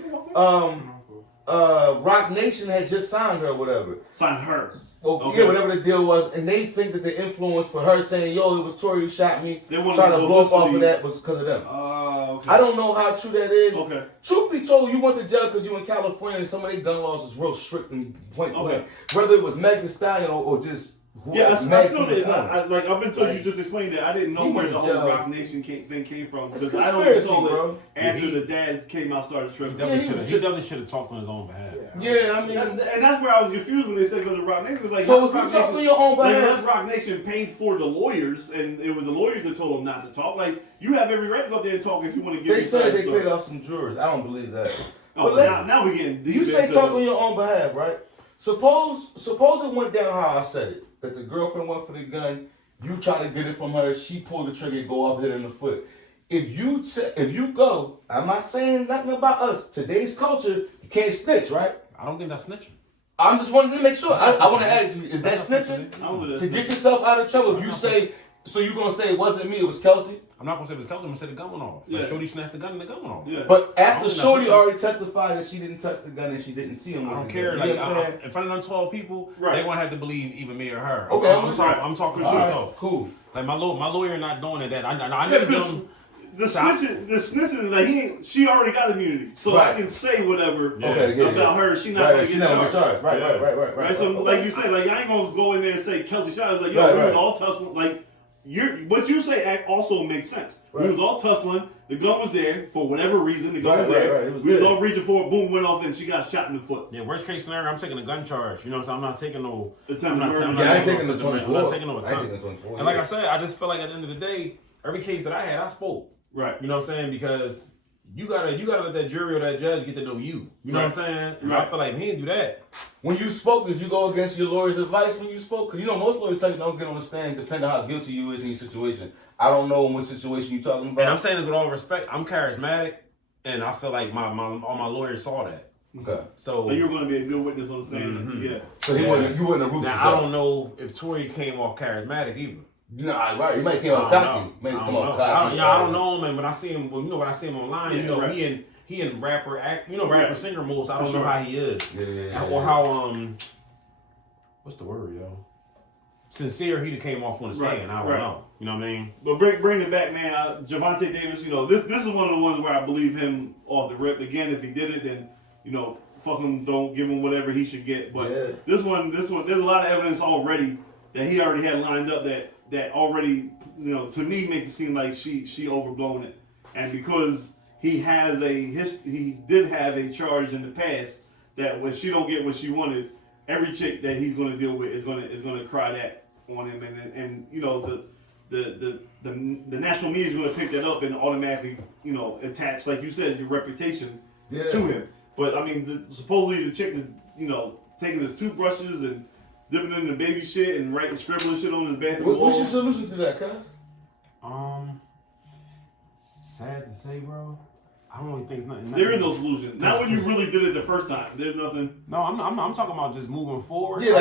Rock Nation had just signed her or whatever. Signed her. Yeah, whatever the deal was, and they think that the influence for her saying, "Yo, it was Tory who shot me," They wanted trying to blow up off publicity. of that was because of them. Okay. I don't know how true that is. Okay. Truth be told, you went to jail because you in California and some of their gun laws is real strict and point blank. Okay. Whether it was Meg Thee Stallion or just Yeah, I Meg still from the did. corner. Like I've been told you just explained that. I didn't know He where went the to whole jail. Rock Nation thing came from It's because I only conspiracy, saw bro. it after the dads came out started tripping. he Definitely should have talked on his own behalf. Yeah, I mean, And that's where I was confused when they said because of Rock Nation. It was like, so how if you Rock talk Nation- on your own like, behalf, unless Rock Nation paid for the lawyers, and it was the lawyers that told them not to talk. Like, you have every right to go up there and talk if you want to give they your said side they story. paid off some jurors. I don't believe that. Oh, But now we're getting deep You say into talk on your own behalf, right? Suppose it went down how I said it. That the girlfriend went for the gun, you try to get it from her, she pulled the trigger, go off, hit her in the foot. If you go, I'm not saying nothing about us. Today's culture, you can't snitch, right? I don't think that's snitching. I'm just wanting to make sure. I want to ask you, is that snitching? To get yourself out of trouble, if you say, so you're going to say it wasn't me, it was Kelsey? I'm not gonna say it was Kelsey. I'm gonna say the gun went off. Yeah. Like, Shorty snatched the gun and the gun went off. Yeah. But I after don't think Shorty that's already testified that she didn't touch the gun and she didn't see him. I don't with the care. gun. Like You know what I'm saying? in front of them 12 people, Right. they won't have to believe either me or her. Okay, I'm talking for All right, myself. cool. Like my lawyer not doing that. I Yeah, never because done. the snitching, like she already got immunity, so Right. I can say whatever Okay, about her. She not gonna get charged. Right, Yeah. right. So, Okay. like you said, like I ain't gonna go in there and say Kelsey shot. It's like, yo, Right, we was right. all tussling. Like what you say also makes sense. Right. We was all tussling. The gun was there for whatever reason. The gun Right, was there. right. It was We was there. all reaching for it. Boom, went off, and she got shot in the foot. Yeah, worst case scenario, I'm taking a gun charge. You know what I'm saying? I'm not taking no. Attempted I'm murder. not Yeah, I ain't taking the I'm 24. not taking no I ain't attempt. taking the 24. And like I said, I just feel like at the end of the day, every case that I had, I spoke. Right. You know what I'm saying? Because you gotta let that jury or that judge get to know you. You know what I'm saying? And I feel like he didn't do that. When you spoke, did you go against your lawyer's advice when you spoke? Because most lawyers tell you don't get on the stand depending on how guilty you is in your situation. I don't know in what situation you're talking about. And I'm saying this with all respect. I'm charismatic, and I feel like all my lawyers saw that. Okay. So you're going to be a good witness on the stand. Yeah. So you wouldn't have roofed Now, I don't know if Tory came off charismatic either. Nah, right. He might came off cocky. Maybe come off cocky. I don't know, man. But I see him. Well, when I see him online, he in rapper singer mode. So I don't know how he is. Yeah. Or how what's the word, yo? Sincere he came off on the stand. I don't know. You know what I mean? But bring it back, man. Javante Davis. This is one of the ones where I believe him off the rip. Again, if he did it, then fuck him. Don't give him whatever he should get. But this one, there's a lot of evidence already that he already had lined up that already, to me makes it seem like she overblown it, and because he did have a charge in the past that when she don't get what she wanted, every chick that he's going to deal with is going to cry that on him, and the national media is going to pick that up and automatically attach, like you said, your reputation to him. But I mean, supposedly the chick is taking his toothbrushes and dipping in the baby shit and scribbling shit on his bathroom wall. What's your solution to that, cuz? Sad to say, bro. I don't really think it's nothing. There is no solution. Not when you really did it the first time. There's nothing. No, I'm talking about just moving forward. Yeah,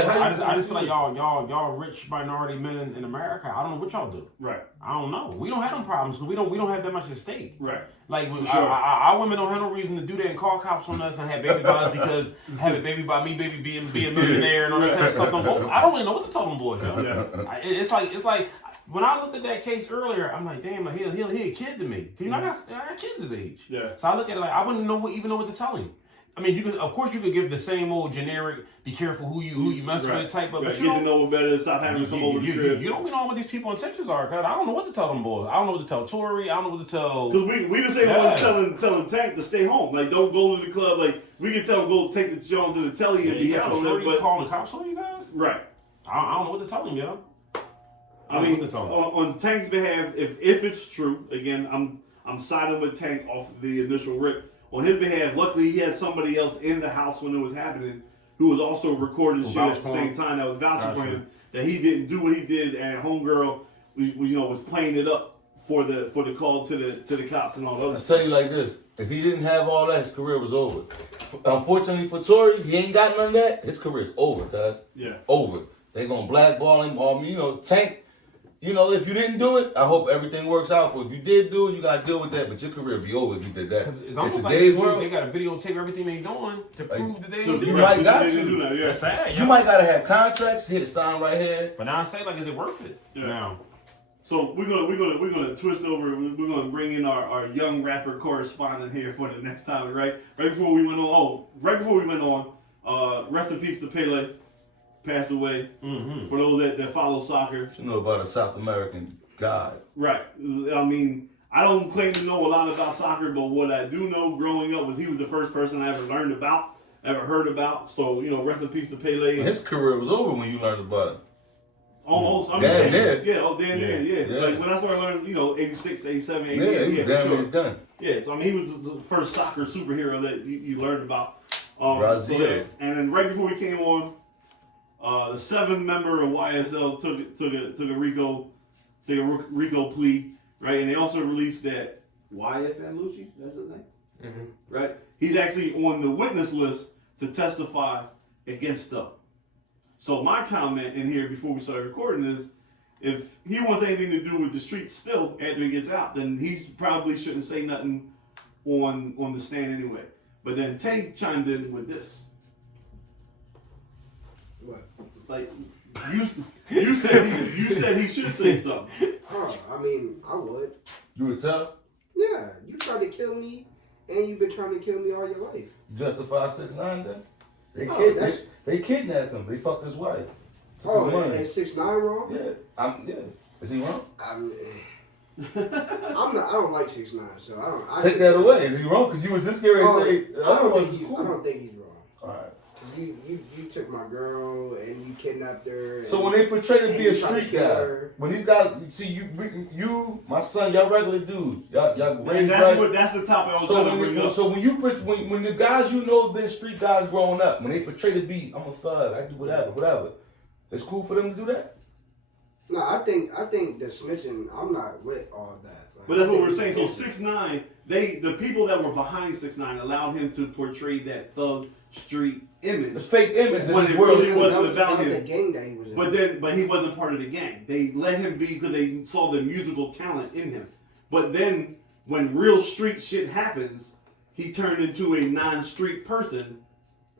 I just feel like y'all rich minority men in America. I don't know what y'all do. Right. I don't know. We don't have them problems because we don't have that much at stake. Right. Like sure. our women don't have no reason to do that and call cops on us and have baby boys because having baby by me, baby be a millionaire and all that type of stuff. I don't really know what to tell them boys. Yo. Yeah. It's like. When I looked at that case earlier, I'm like, damn, he a kid to me. Cause I got kids his age. Yeah. So I look at it like I wouldn't even know what to tell him. I mean, of course you could give the same old generic, be careful who you mess with type of. But you get to know better. Stop having to come over the crib. You don't know what these people in Texas are, cause I don't know what to tell them boys. I don't know what to tell Tory. I don't know what to tell. Cause we the same ones telling Tank to stay home. Like don't go to the club. Like we can tell him go take the John to the telly and be out on it. But calling the cops on you guys. Right. I don't know what to tell them, yo. I mean, on Tank's behalf, if it's true, again, I'm siding with Tank off the initial rip. On his behalf, luckily he had somebody else in the house when it was happening who was also recording shit at the same time that was vouching for him. That he didn't do what he did, and homegirl, was playing it up for the call to the cops and all that. I'll tell you like this: if he didn't have all that, his career was over. Unfortunately for Tory, he ain't got none of that. His career's over, guys. Yeah. Over. They gonna blackball him. Tank. If you didn't do it, I hope everything works out for you. If you did do it, you gotta deal with that. But your career be over if you did that. It's today's world. They gotta videotape everything they doing to prove that they ain't doing You might got to. Do that, yeah. That's sad. You might gotta have contracts. Hit a sign right here. But now I say, like, is it worth it? Yeah. Now. So we're gonna twist over. We're gonna bring in our young rapper correspondent here for the next time, right? Right before we went on. Rest in peace to Pele. Passed away. Mm-hmm. For those that follow soccer, You know about a South American god. right? I mean, I don't claim to know a lot about soccer, but what I do know growing up was he was the first person I ever heard about. So rest in peace to Pele. His career was over when you learned about it. Almost. I mean, damn near. Yeah, damn near. Yeah. Like when I started learning, 86, 87, 88. Yeah, damn near done. Yeah, so I mean, he was the first soccer superhero that you learned about. Brazil. And then right before we came on, the seventh member of YSL took a RICO plea, right? And they also released that YFN Lucci, that's his name, right? He's actually on the witness list to testify against stuff. So my comment in here before we started recording is, if he wants anything to do with the streets still after he gets out, then he probably shouldn't say nothing on the stand anyway. But then Tank chimed in with this. What? Like you said he should say something. I mean, I would. You would tell? Yeah, you tried to kill me, and you've been trying to kill me all your life. Justify 6ix9ine then? No, They kidnapped him. They fucked his wife. Oh, is 6ix9ine wrong? Yeah. Is he wrong? I'm not. I don't like 6ix9ine, so I don't. Take that away. Is he wrong? Because you was just getting ready to say. I don't think he's wrong. All right. You took my girl and you kidnapped her. So when they portray to be a you tried to street kill guy, her. when these guys see you, my son, y'all regular dudes, y'all And raised that's the topic I was so trying to bring up. So when the guys you know have been street guys growing up, when they portray to be, I'm a thug, I do whatever, it's cool for them to do that. No, I think the snitching. I'm not with all of that. Like, But that's what I we're saying. think So 6ix9ine, the people that were behind 6ix9ine allowed him to portray that thug street image. The fake image When in it this world. really wasn't that about was the him. gang that he was in. But he wasn't part of the gang. They let him be because they saw the musical talent in him. But then when real street shit happens, he turned into a non-street person.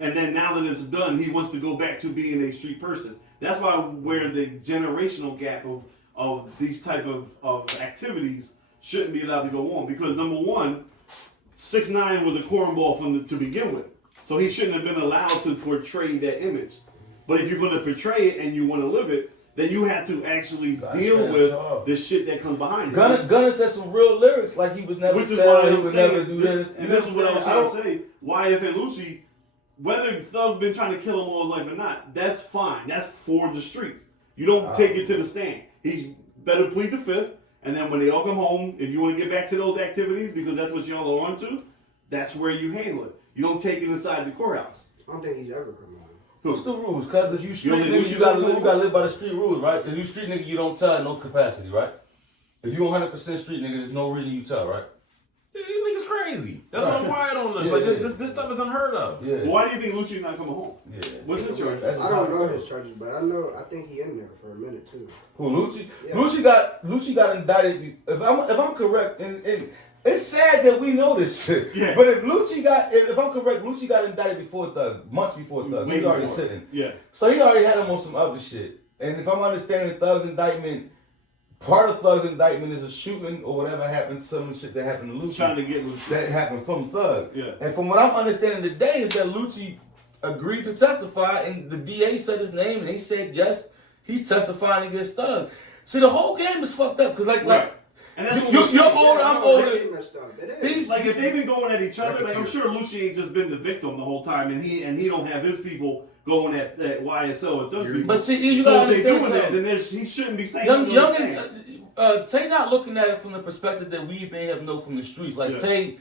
And then now that it's done, he wants to go back to being a street person. That's why where the generational gap of these type of activities shouldn't be allowed to go on. Because number one, 6ix9ine was a cornball to begin with. So he shouldn't have been allowed to portray that image. But if you're going to portray it and you want to live it, then you have to actually deal with the shit that comes behind it. Gunna said some real lyrics, like he was never Which is why he I'm would saying, never do this. and this is what I was trying to say. YF and Lucci, whether Thug been trying to kill him all his life or not, that's fine. That's for the streets. You don't take it to the stand. He's better plead the fifth, and then when they all come home, if you want to get back to those activities because that's what y'all are on to, that's where you handle it. You don't take it inside the courthouse. I don't think he's ever coming on. What's the rules? Cause if you street only nigga, do you gotta what you live by the street rules, right? If you street nigga, you don't tell no capacity, right? If you 100% street nigga, there's no reason you tell, right? These niggas crazy. That's why I'm quiet on this. Yeah, Like yeah. this stuff is unheard of. Yeah. Well, why do you think Lucci not coming home? Yeah. What's his charge? That's I just don't how it know goes. his charges, but I think he in there for a minute too. Who, Lucci? Yeah. Lucci got indicted. If I'm correct, and it's sad that we know this shit. Yeah. But if I'm correct, Lucci got indicted before Thug, months before Thug. Way He's already before. sitting. Yeah. So he already had him on some other shit. And if I'm understanding Thug's indictment, part of Thug's indictment is a shooting or whatever happened, some shit that happened to Lucci. Trying to get Lucci. That happened from Thug. Yeah. And from what I'm understanding today is that Lucci agreed to testify, and the DA said his name, and they said yes, he's testifying against Thug. See, the whole game is fucked up because Right. And that's what you're we're saying. older, I'm older. It is. These Like if they've been going at each other, like I'm sure Lucci ain't just been the victim the whole time, and he don't have his people going at YSL or those people. But see, you so gotta if they're understand doing that, something. then he shouldn't be saying Young, what he's saying. Tay not looking at it from the perspective that we may have known from the streets. Like Yeah. Tay,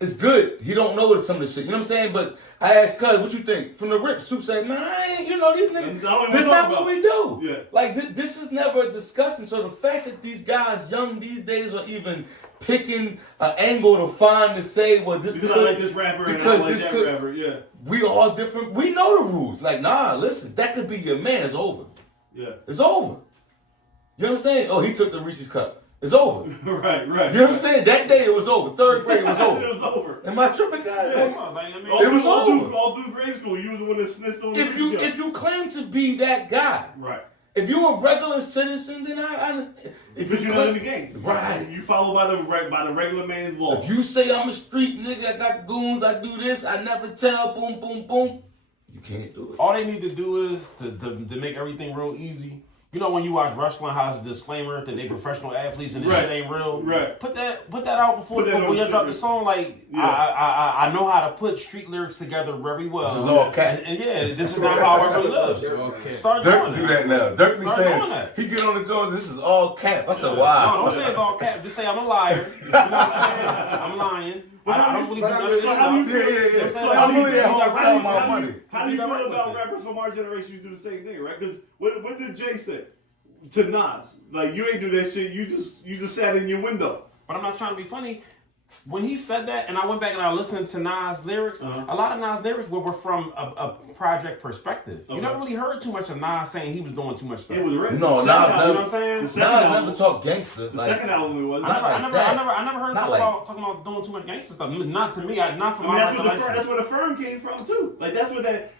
it's good. He don't know some of the shit. You know what I'm saying? But I asked Cuz, what you think? From the rip, Soup said, man, these niggas, this not what we do. Yeah. Like this is never a discussion. So the fact that these guys young these days are even picking an angle to find to say, well, this Because could, I like this rapper and I because don't like this that could, rapper, yeah. we all different. We know the rules. Like, nah, listen, that could be your man. It's over. Yeah. It's over. You know what I'm saying? Oh, he took the Reese's cup. It's over. right. You know what I'm saying? That day it was over. Third grade it was over. It was over. Am I tripping, guys? Yeah. Like, It was over. All through grade school, you was the one that snitched on if you claim to be that guy, right. if you're a regular citizen, then I understand. If Because you're not in the game. Right. You follow by the regular man's law. If you say I'm a street nigga, I got goons, I do this, I never tell, boom, boom, boom, you can't do it. All they need to do is to make everything real easy. You know when you watch wrestling, how it's a disclaimer that they professional athletes and this Right. shit ain't real. Right. Put that out before Put that on you drop the street. song. Like Yeah. I know how to put street lyrics together very well. This is all cap. And yeah, this is not how I really live. Okay. Start doing Dirk do that now. Dirk be Start saying, doing that. he get on the joint, this is all cap. I said, No, wow. don't say it's all cap. Just say I'm a liar. You know what I'm saying? I'm lying. I don't really do none of this but stuff. how do you Yeah. So I'm how really do at you- home how do counting you- my how do you- money. How do you You got feel right about with it. rappers from our generation who do the same thing, right? Because what did Jay say to Nas? Like, you ain't do that shit. You just sat in your window. But I'm not trying to be funny. When he said that, and I went back and I listened to Nas' lyrics, Uh-huh. a lot of Nas' lyrics were from a project perspective. Okay. You never really heard too much of Nas saying he was doing too much stuff. It was written. No, The Nas second never- You know album- what I'm saying? The second Nah, I album, never talk gangster. the second album it was. Not like I never heard Not him like- talking about doing too much gangster stuff. Not to me. Not from I mean, my that's recollection. where the firm came from too. Like that's what that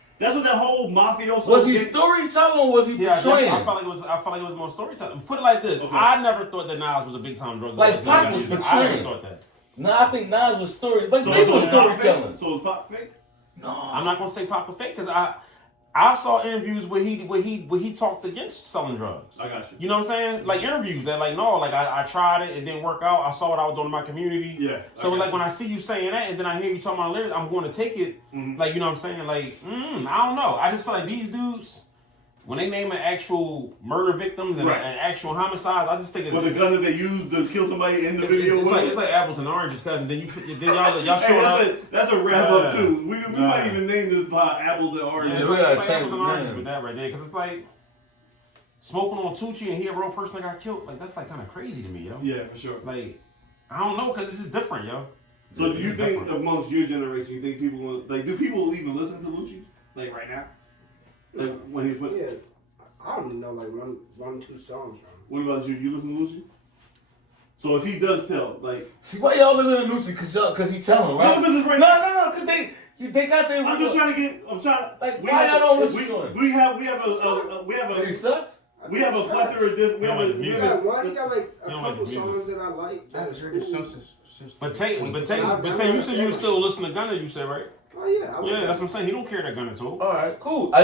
whole mafioso. Was he gang- storytelling or was he Yeah, portraying? I felt like it was more storytelling. Put it like this: Okay. I never thought that Nas was a big time drug Like dealer. Pac was I never portraying. thought that. Nah, I think Nas was story, but So he was it's Pop storytelling. fake? So it's Pop fake? I'm not gonna say Pac was fake because I I saw interviews where he talked against selling drugs. I got you. You know what I'm saying? Like interviews that like no, like I tried it, it didn't work out. I saw what I was doing in my community. Yeah. So like when I see you saying that, and then I hear you talking about lyrics, I'm going to take it. Like you know what I'm saying? Like I don't know. I just feel like these dudes, when they name an actual murder victims and Right. an actual homicide, I just think it's. But the gun that they used to kill somebody in the video. It's like apples and oranges, cuz. And then y'all Hey, showing up. that's a wrap up too. We might even name this pod apples and oranges. Yeah, we gotta it's like change apples the and oranges name. with that right there, because it's like smoking on Tucci and he a real person that got killed. Like that's like kind of crazy to me, yo. Yeah, for sure. Like I don't know, because this is different, yo. So do you think amongst your generation, you think people will, like, do people even listen to Lucci like right now? Like when he put. Yeah, I don't even know like one, 2 songs from. What about you? You listen to Lucci? So if he does tell, like, See why y'all listen to Lucci? Cause he telling, right? no, because it's right. No, cause they got their. I'm just trying to get. I'm trying. Like, we why have y'all don't a- listen to him? We have He sucks. we have a plethora of different. We have a. He He Yeah. got one. He got like a don't like couple the music. songs that I like. I That's haven't heard cool. the song since But Tay, you I've said you still listen to Gunna, you said, right? Oh yeah, I Yeah, that's what I'm saying. He don't care that Gunna too. All right, cool. Keep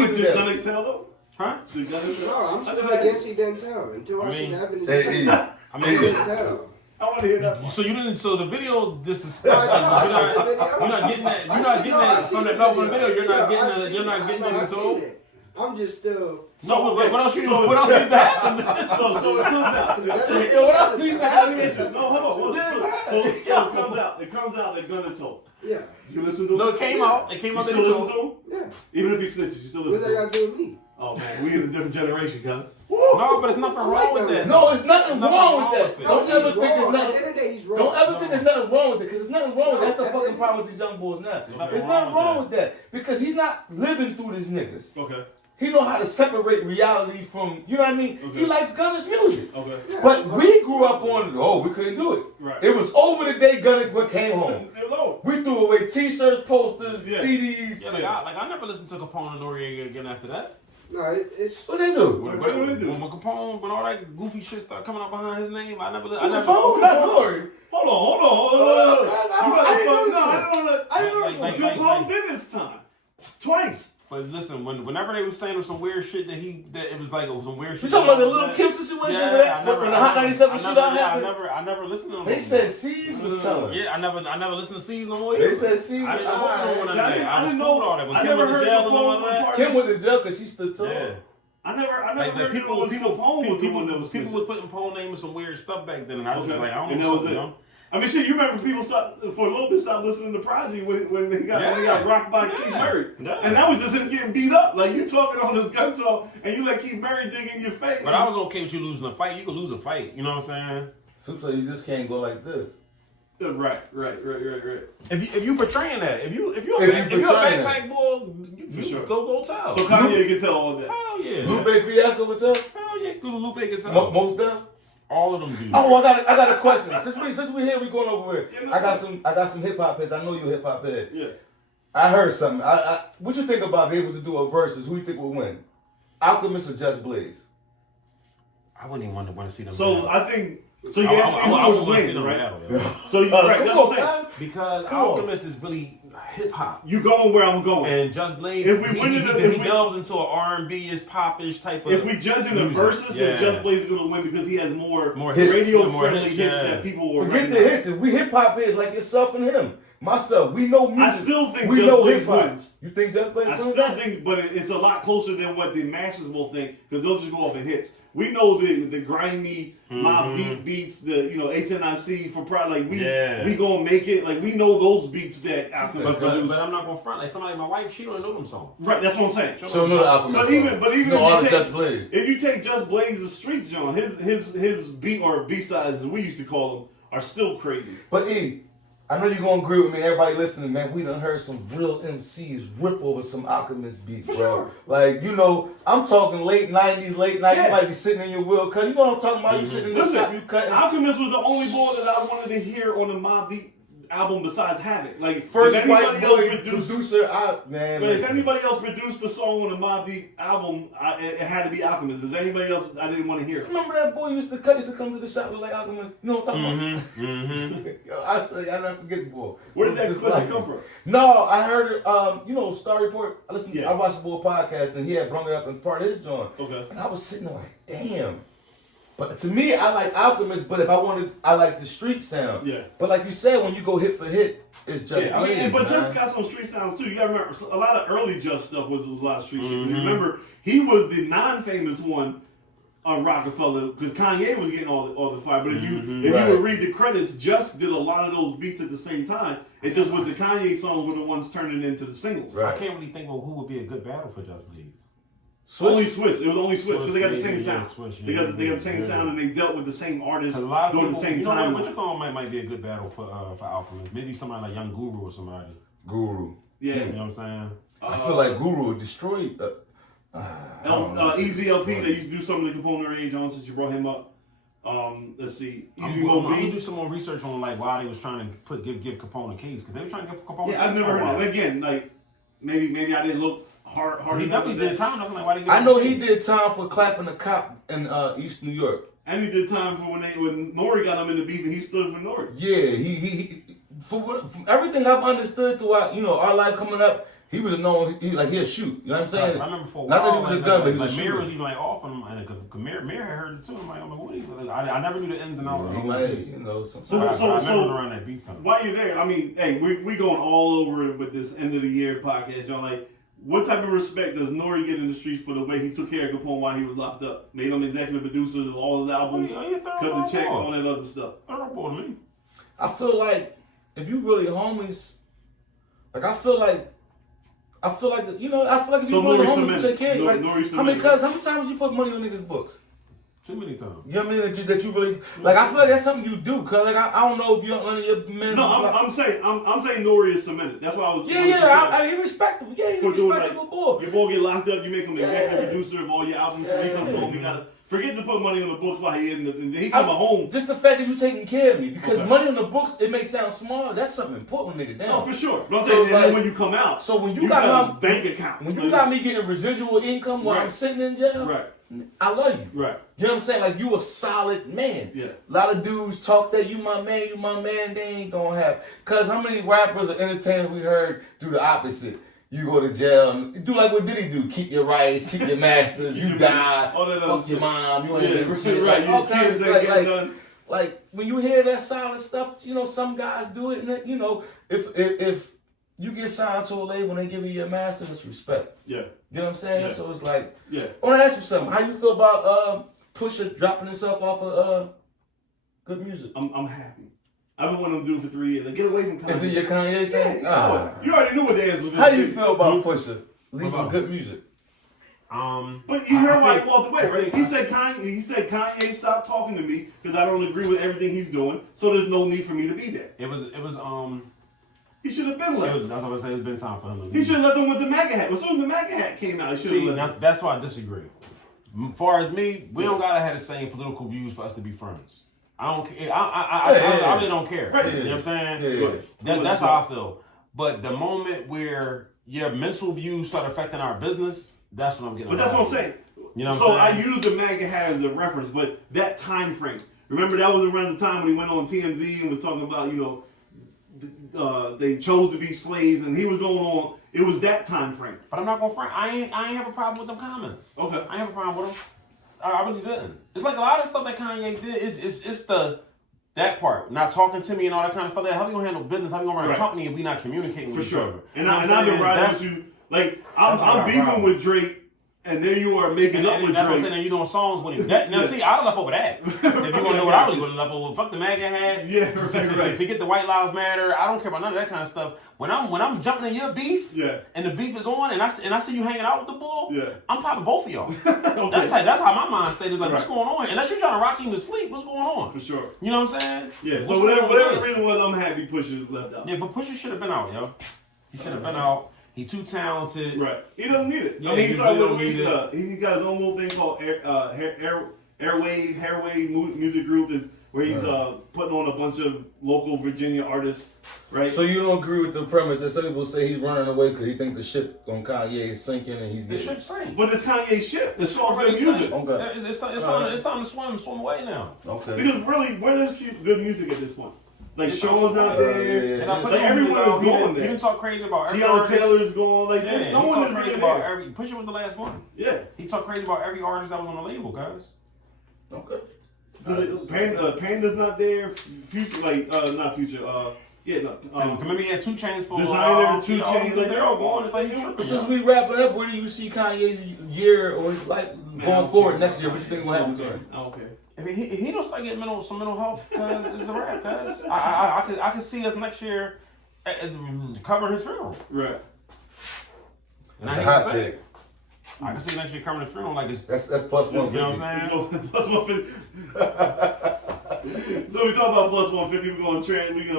But it the there. Gunna tell though. Huh? The Gunna tell. No, I'm I still just- against he didn't tell until I see mean, the evidence. Hey, I mean, Tell. I want to hear that. Part. so you didn't. So the video just is. No, You're I not, seen the video. you're not getting that. You're I not seen- getting no, I that seen from the that from the video. You're not Yeah, getting I the. seen You're not it. getting I the seen tool. it. I'm just still. So What else you? so- What else needs to happen? So it comes out. Yo, what else needs to happen? No, hold on. So it comes out. It comes out that Gunna told. Yeah, You listen to him? No, it came out. It came You out. still That listen he to him? yeah. Even if he snitches, you still What listen that to him? got to do with me? Oh man, we in a different generation, cuz. No, but it's nothing wrong with that. No, it's nothing Nothing wrong wrong with with that. it. Don't he's ever think wrong. there's At the nothing. end of the day, he's wrong. Don't ever think there's nothing wrong with it, because there's nothing wrong with it. That's the fucking problem with these young boys now. There's nothing wrong with that, because he's not living through these niggas. Okay. He know how to separate reality from, you know what I mean? Okay. He likes Gunna's music. Okay. But we grew up on, we couldn't do it. Right. It was over the day Gunna came home. It was over. We threw away t-shirts, posters, Yeah. CDs. Yeah, I never listened to Capone and Noriega again after that. No, it's. What they do? What do they do? When Capone, when all that goofy shit started coming out behind his name, I never. Capone, not Nori. Hold on. I I didn't know Like- this like- one. Capone did his time. Twice. But listen, whenever they was saying some weird shit that it was like some weird shit. You talking about the Lil that- Kim situation Yeah, with I that? never- When the I Hot never- 97 I shootout never- yeah, happened? I never listened to them. They said C's was telling. Yeah, I never listened to C's no more. They either. said C's. I didn't know what Alright. was going on See, I there. didn't- I I was didn't cool know- with all that. When I Kim never went to heard jail and all Capone that. part- Kim went to jail because she stood tall. Yeah. I never Like heard the it people was Capone was the one that was people snitching. was putting Capone name and some weird stuff back then, and I was just like, I don't And know that was something, it. you know? I mean, shit. You remember people stopped for a little bit stopped listening to Prodigy when they got Yeah. rocked by Yeah. Keith Murray, Yeah. and that was just him getting beat up. Like you talking on this gun talk, and you let Keith Murray dig in your face. But I was okay with you losing a fight. You could lose a fight. You know what I'm saying? So you just can't go like this. Right. If you portraying that, if you're a portraying backpack boy, you sure. go tell. So Kanye can tell all that. Hell yeah. Lupe Fiasco with you? Hell yeah. Lupe can tell. Most done? All of them do. Oh, I got a question. Since we here, we going over here. I got some hip hop heads. I know you a hip hop head. Yeah. I heard something. What you think about being able to do a versus? Who you think will win? Alchemist or Just Blaze? I wouldn't even want to see them. So battle. I think. So you I asked me wouldn't who would want to see win, them right? battle. Yeah. So you right. That's what I'm saying. man. Because Come on. Alchemist is really hip hop. You going where I'm going. And Just Blaze, If we win it, if he we- delves into an R&B-ish, pop-ish type of. If we judging the music, verses, yeah. then Just Blaze is going to win because he has more hits, radio more friendly hits, hits yeah. that people will Forget the recognize. hits. If we hip hop heads like yourself and him, myself, we know music. I still think we Just know Blaze hip hop. wins. You think Just Blaze I wins? still that? think, but it's a lot closer than what the masses will think because they'll just go off of hits. We know the grimy Mob Deep beats, the HNIC for pride. Like we gonna make it. Like we know those beats that Alchemist produced. But I'm not gonna front. Like somebody, my wife, she don't know them songs. Right, that's what I'm saying. So know the Alchemist. But even you know all the if you Just Blaze. if you take Just Blaze's Streets, John, his beat or B-sides as we used to call them are still crazy. But E, I know you're gonna agree with me. Everybody listening, man, we done heard some real MCs rip over some Alchemist beats, bro. Sure. Like, I'm talking late 90s, late 90s. Yeah. You might be sitting in your wheel cut. You know what I'm talking about? You sitting in the Listen, shop, you cutting. Alchemist was the only boy that I wanted to hear on the Mob Deep album besides Havoc. Like First if white anybody else boy produced, producer, but if anybody else produced the song on the Mobb Deep album, it had to be Alchemist. If anybody else, I didn't want to hear it. Remember that boy used to come to the shop with like Alchemist? You know what I'm talking about? Mm-hmm. Yo, I never forget the boy. Where did that Just question like come him. from? No, I heard it. You know, Star Report. Yeah. I watched the boy podcast, and he had brought it up in part of his joint. Okay. And I was sitting there like, damn. But to me, I like Alchemist. But if I wanted, I like the street sound. Yeah. But like you said, when you go hit for hit, it's just Yeah, Blaze, but man. Just got some street sounds too. You gotta remember, a lot of early Just stuff was a lot of street shit. 'Cause Mm-hmm. remember, he was the non-famous one on Rockefeller because Kanye was getting all the fire. But if Mm-hmm. you Right. would read the credits, Just did a lot of those beats at the same time. It just was the Kanye songs were the ones turning into the singles. Right. I can't really think of who would be a good battle for Just Blaze. Only Swiss. It was only Swiss because they got the Swiss, same yeah, sound. Swiss, They got yeah, the same yeah. sound, and they dealt with the same artists A lot of during people, the same you know, time. what you call might be a good battle for Alchemist. Maybe somebody like Young Guru or somebody. Guru. Yeah. You know what I'm saying? I feel like Guru destroyed. Easy LP. They used to do some of the component age on since you brought him up. Let's see. Easy I'm Mo gonna B. do some more research on like why they was trying to give Capone a case because they were trying to give Capone. Yeah, I've never heard it. Again, like maybe I didn't look hard. He enough definitely at did that. time. I was like, why they give I him know a he case? did time for clapping a cop in East New York. And he did time for when Nori got him in the beef and he stood for Nori. Yeah, he from everything I've understood throughout, you know, our life coming up, he was known. He'll shoot. You know what I'm saying? I remember for a Not that he while, was a gun, but he was a Mir shooter. was even like off on him, and Mir had heard it too. I'm like, what are you? Like, I never knew the ins and outs. of He the might, whole case. you know, So- sometimes. I remember it around that beat time. While you're there, I mean, hey, we going all over it with this end of the year podcast, y'all. Like, what type of respect does Nori get in the streets for the way he took care of Capone while he was locked up? Made him executive producer of all his albums, Oh, yeah, cut the check, all that other stuff. Thoroughbore to me. I feel like if you really homies, like I feel like you know, I feel like if you So really Nori homies, you cemented. take care. Like, Nori I mean, cemented. cause how many times you put money on niggas' books? Too many times. You know what I mean? That you really like. I feel like that's something you do. Cause like I don't know if you none of your men. No, like, I'm saying Nori is cemented. That's why I was. I mean, he respectable. Yeah, he's a For doing respectable like, boy. your boy get locked up, you make him the executive Yeah. producer of all your albums. So he comes Yeah. home, he gotta forget to put money on the books while he in the. And he come home. Just the fact that you taking care of me, because Okay. money on the books, it may sound small. That's something important, nigga. Down. Oh, for sure. But I'm So saying, it's and then like- when you come out, So when you you got got a my bank account. when you got me getting residual income while I'm Right. sitting in jail, Right. I love you. Right. You know what I'm saying? Like, you a solid man. Yeah. A lot of dudes talk that you my man, they ain't gonna have. Cause how many rappers or entertainers we heard do the opposite? You go to jail and do like what did he do? Keep your rights, keep your masters, Keep you your- die, all that other fuck your shit. mom, you ain't Yeah, getting shit. right. Like, all Your kinds kids of, ain't getting done. like when you hear that solid stuff, you know, some guys do it, and then, you know, if you get signed to a label and they give you your master, it's respect. Yeah. You know what I'm saying? Yeah. So it's like, Yeah. I want to ask you something. How you feel about Pusha dropping himself off of good music? I'm happy. I've been wanting to do it for 3 years. Like, get away from Kanye. Is it your Kanye thing? Yeah, you already knew what the answer was. How you feel about Pusha leaving about good music? But you heard why think- he walked away, I right? think- He said Kanye stopped talking to me because I don't agree with everything he's doing, so there's no need for me to be there. It was He should have been left. that's what I say. It's been time for him to leave. He should have left him with the MAGA hat. As soon as the MAGA hat came out, he should See, have left. that's why I disagree. As far as me, we don't gotta have the same political views for us to be friends. I don't care. I really don't care. Right. You know what I'm saying? Yeah. That's how I feel. But the moment where your mental views start affecting our business, that's what I'm getting. But that's what I'm saying. You know what So I'm I saying? used the MAGA hat as a reference, but that time frame. Remember, that was around the time when he went on TMZ and was talking about, they chose to be slaves, and he was going on. It was that time frame. But I'm not gonna front. I ain't have a problem with them comments. Okay. I ain't have a problem with them. I really didn't. It's like a lot of stuff that Kanye did. It's that part, not talking to me and all that kind of stuff. How we gonna handle business? How we gonna run a Right. company if we not communicating For with each sure. other? And, You know what I've I'm been saying? riding That's- with you. Like, That's not I'm our beefing problem. with Drake, and there you are making up with That's what I'm Drake. saying. You doing songs with him. Now, see, I'd have left over that. If you want to know what I would have left over, fuck the MAGA hat. Yeah, right. Forget the White Lives Matter. I don't care about none of that kind of stuff. When I'm jumping in your beef, Yeah. and the beef is on, and I see you hanging out with the bull, Yeah. I'm popping both of y'all. Okay. That's how my mind state is. Like, what's Right. going on? Unless you're trying to rock him to sleep, what's going on? For sure. You know what I'm saying? Yeah, What's so going whatever on with the this? reason was, I'm happy Pusha left out. Yeah, but Pusha should have been out, yo. He should have been out. He too talented. Right. He doesn't need it. Yeah, I mean, he he started really with don't need he got his own little thing called Airwave music group. where he's putting on a bunch of local Virginia artists, right? So you don't agree with the premise that some people say he's running away because he think the ship on Kanye is sinking and he's The getting... ship sank. But it's Kanye's ship. It's all good already music. sank. Okay. It's time to swim away now. Okay. Because really, where is good music at this point? Like Sean's not there. And I put Like everyone is going You there. can talk crazy about every Tiana artist. Taylor's gone. Like Yeah, no he one is talked really crazy about there. every. Pusha was the last one. Yeah. He talked crazy about every artist that was on the label, guys. Okay. Panda's not there. Future, like not Future. Yeah, no. Remember he had 2 Chainz for Designer, 2 Chainz, like they're all gone. It's like you tripping. Since we wrap it up, where do you see Kanye's year or his life going forward next year? What you think will happen to him? Okay. If he don't start getting some mental health, cause it's a wrap, cause I could see us next year covering his funeral. Right. And That's a I hate hot to say take. it. I can see next year covering his funeral like it's. That's plus You know 150. what I'm saying? Plus 150. So we talk about plus 150. We're gonna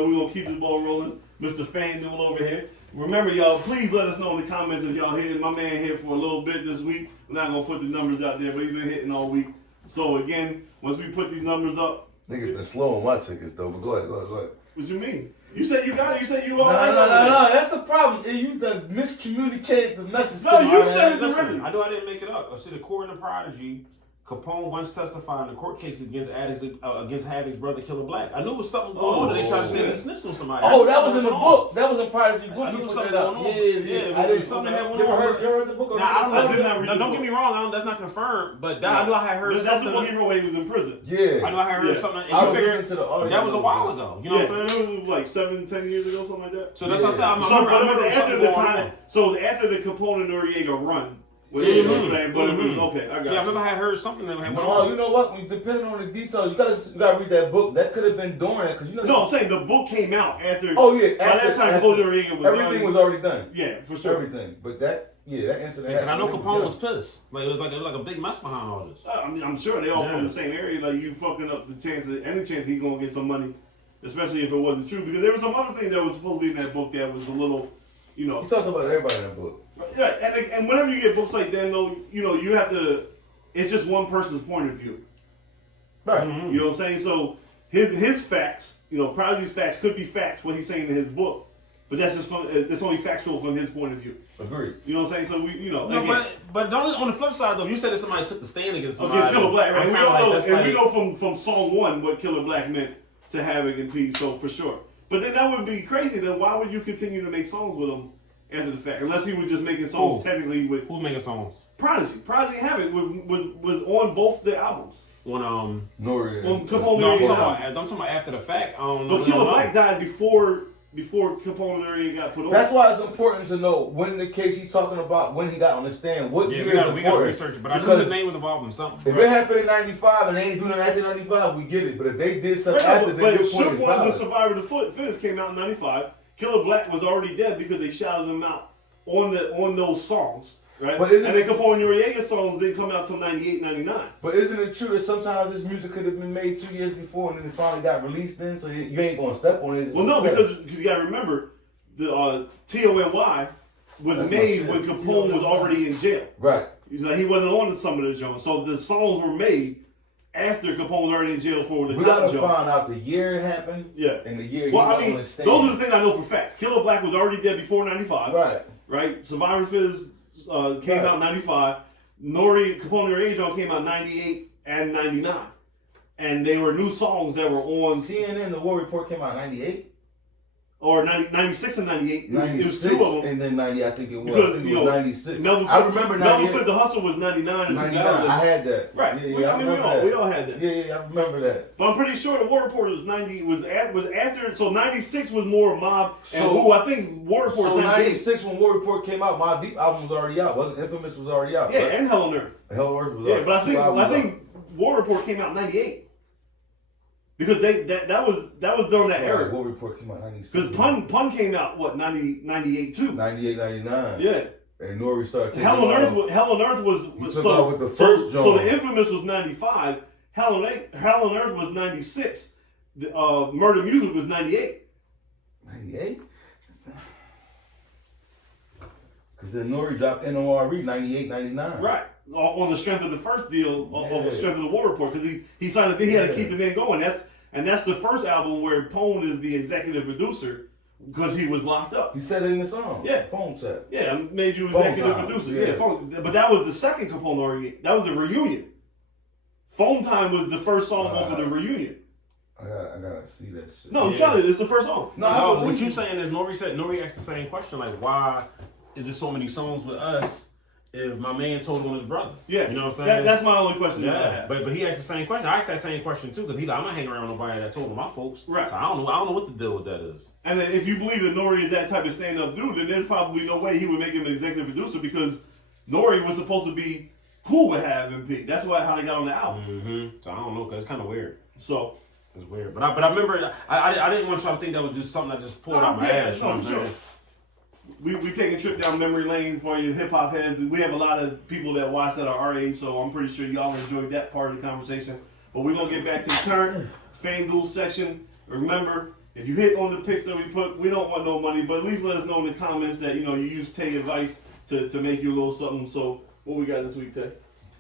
we're gonna keep this ball rolling. Mr. FanDuel over here. Remember, y'all, please let us know in the comments if y'all hitting. My man hit for a little bit this week. We're not gonna put the numbers out there, but he's been hitting all week. So again, once we put these numbers up, Nigga been slow on my tickets though, but go ahead. what you mean? You said you got it. You said you all No, right. no. That's the problem. You done miscommunicated the message. No, to you me. said it Listen, directly. I know I didn't make it up. I said according to Prodigy, Capone once testified in a court case against Havoc's brother Killer Black. I knew it was something going on. They tried to say he snitched on somebody. Oh, that was in the book. That was in Prodigy's book. I knew You it was put something that up. going on. Yeah. I I didn't. something that went You ever on. heard the book? Now, I don't know. I did not read the Don't book. get me wrong. That's not confirmed. But I knew I had heard That's the something. book he wrote when he was in prison. Yeah. I knew I had heard Yeah. something. And I you was figured listening to the audio. that was a while ago. You know what I'm saying? It was like 7-10 years ago, something like that. So that's what I said. I So, remember but it was something after the going kind on. of, so after the Capone and Noriega run. You know what I'm saying? But it was okay. I got Yeah, I you. remember I had heard something that had went No, on. you know what? Depending on the details, you gotta read that book. That could have been during that because you know. No, I'm saying the book came out after. Oh yeah. By that time, Capone and Noriega was everything was already done. Yeah, for sure. Everything, but that incident. And I know happened. Capone was pissed. Like it was like a big mess behind all this. I mean, I'm sure they all from the same area. Like you fucking up the any chance he gonna get some money, especially if it wasn't true. Because there was some other thing that was supposed to be in that book that was a little, you know. He's talking about everybody in that book. Right, and whenever you get books like that, though, you know, you have to. It's just one person's point of view. Right. You know what I'm saying? So his facts, you know, Prodigy's facts could be facts what he's saying in his book, but that's just it's only factual from his point of view. Agreed. You know what I'm saying? So we, you know, No, again, but on the flip side though, you said that somebody took the stand against somebody. against Killer Black, right? I'm And we kinda all know, that's and we like- know from song one what Killer Black meant to Havoc and P. So for sure. But then that would be crazy. Then why would you continue to make songs with him after the fact? Unless he was just making songs technically with Who's making songs? Prodigy. Prodigy and Havoc was on both the albums. On Nori. On Capone No, I'm and talking Noriega. about, I'm talking about after the fact. But Killer Black died before Capone and Noriega got put on. That's why it's important to know when the case he's talking about, when he got on the stand, what Yeah, year we is got to important. research it. But I knew Because his name was involved in something. if it happened in '95 and they ain't doing it after '95, we get it. But if they did something after, then but your point Shook is Ones and valid. Survivor the Finish came out in '95. Killer Black was already dead because they shouted him out on those songs, right? But isn't and then Capone and Noriega songs didn't come out till '98, '99. But isn't it true that sometimes this music could have been made 2 years before and then it finally got released then? So you ain't gonna step on it. It's Well, no, success. because you got to remember the TONY was That's my made shit. when Capone was already in jail. Right. He's like, he wasn't on some of the Jones. So the songs were made after Capone was already in jail for the We top gotta Jones. find out the year it happened. Yeah. And the year Well, he I got mean, on the stand. those are the things I know for facts. Killer Black was already dead before '95. Right. Right? Survivor Fizz came out in '95. Capone and Noriega came out '98 and '99. And they were new songs that were on, CNN, the War Report came out in '98. or 96 and '98. It was 96 two of them. and then 90, I think it was. Because, I think it you was know, 96. Melvin I remember Melvin 98. Fit the Hustle was '99 and 99. 2000. I had that. Right. Yeah, I mean, remember that. we all had that. Yeah, I remember that. But I'm pretty sure the War Report was was after. So '96 was more Mob and So- Who. I think War Report So was '98. '96 when War Report came out, My Deep album was already out. Wasn't Infamous was already out? Yeah, right? and Hell on Earth. Hell on Earth was Yeah, out. but Two albums I think War Report came out in '98 because that was during that out. era. War Report came out in '96. Because Pun came out what 98 too. 98, 99. Yeah. And Nori started taking Hell on off. Earth was took so, off with the first so the genre. Infamous was '95. Hell on Earth was '96. The Murder Music was '98. 98? Because then Nori dropped NORE 98, 99. Right. On the strength of the first deal, of the Yeah. strength of the War Report, because he signed it. He had to keep the name going. And that's the first album where Pone is the executive producer because he was locked up. He said it in the song. Yeah. Phone tap. Yeah, I made you Phone executive Time. producer. Yeah. Yeah, but that was the second Capone. That was the reunion. Phone Time was the first song off of the reunion. I gotta see that shit. No, I'm telling you, it's the first song. No, what you saying is Nori asked the same question, like, why is there so many songs with us if my man told on his brother? Yeah, you know what I'm saying? That's my only question that I Yeah, have. but he asked the same question. I asked that same question too, because I'm not hanging around with nobody that told on my folks. Right. So I don't know what the deal with that is. And then if you believe that Nori is that type of stand-up dude, then there's probably no way he would make him an executive producer because Nori was supposed to be cool with Hav and P. That's how they got on the album. Mm-hmm. So I don't know, because it's kind of weird. So It's weird. But I remember, I didn't want y'all to think that was just something I just pulled out my ass. You know what I'm saying? We take a trip down memory lane for you hip hop heads. We have a lot of people that watch that are our age, so I'm pretty sure y'all enjoyed that part of the conversation. But we're gonna get back to the current FanDuel section. Remember, if you hit on the picks that we put, we don't want no money, but at least let us know in the comments that you use Tay advice to make you a little something. So what we got this week, Tay?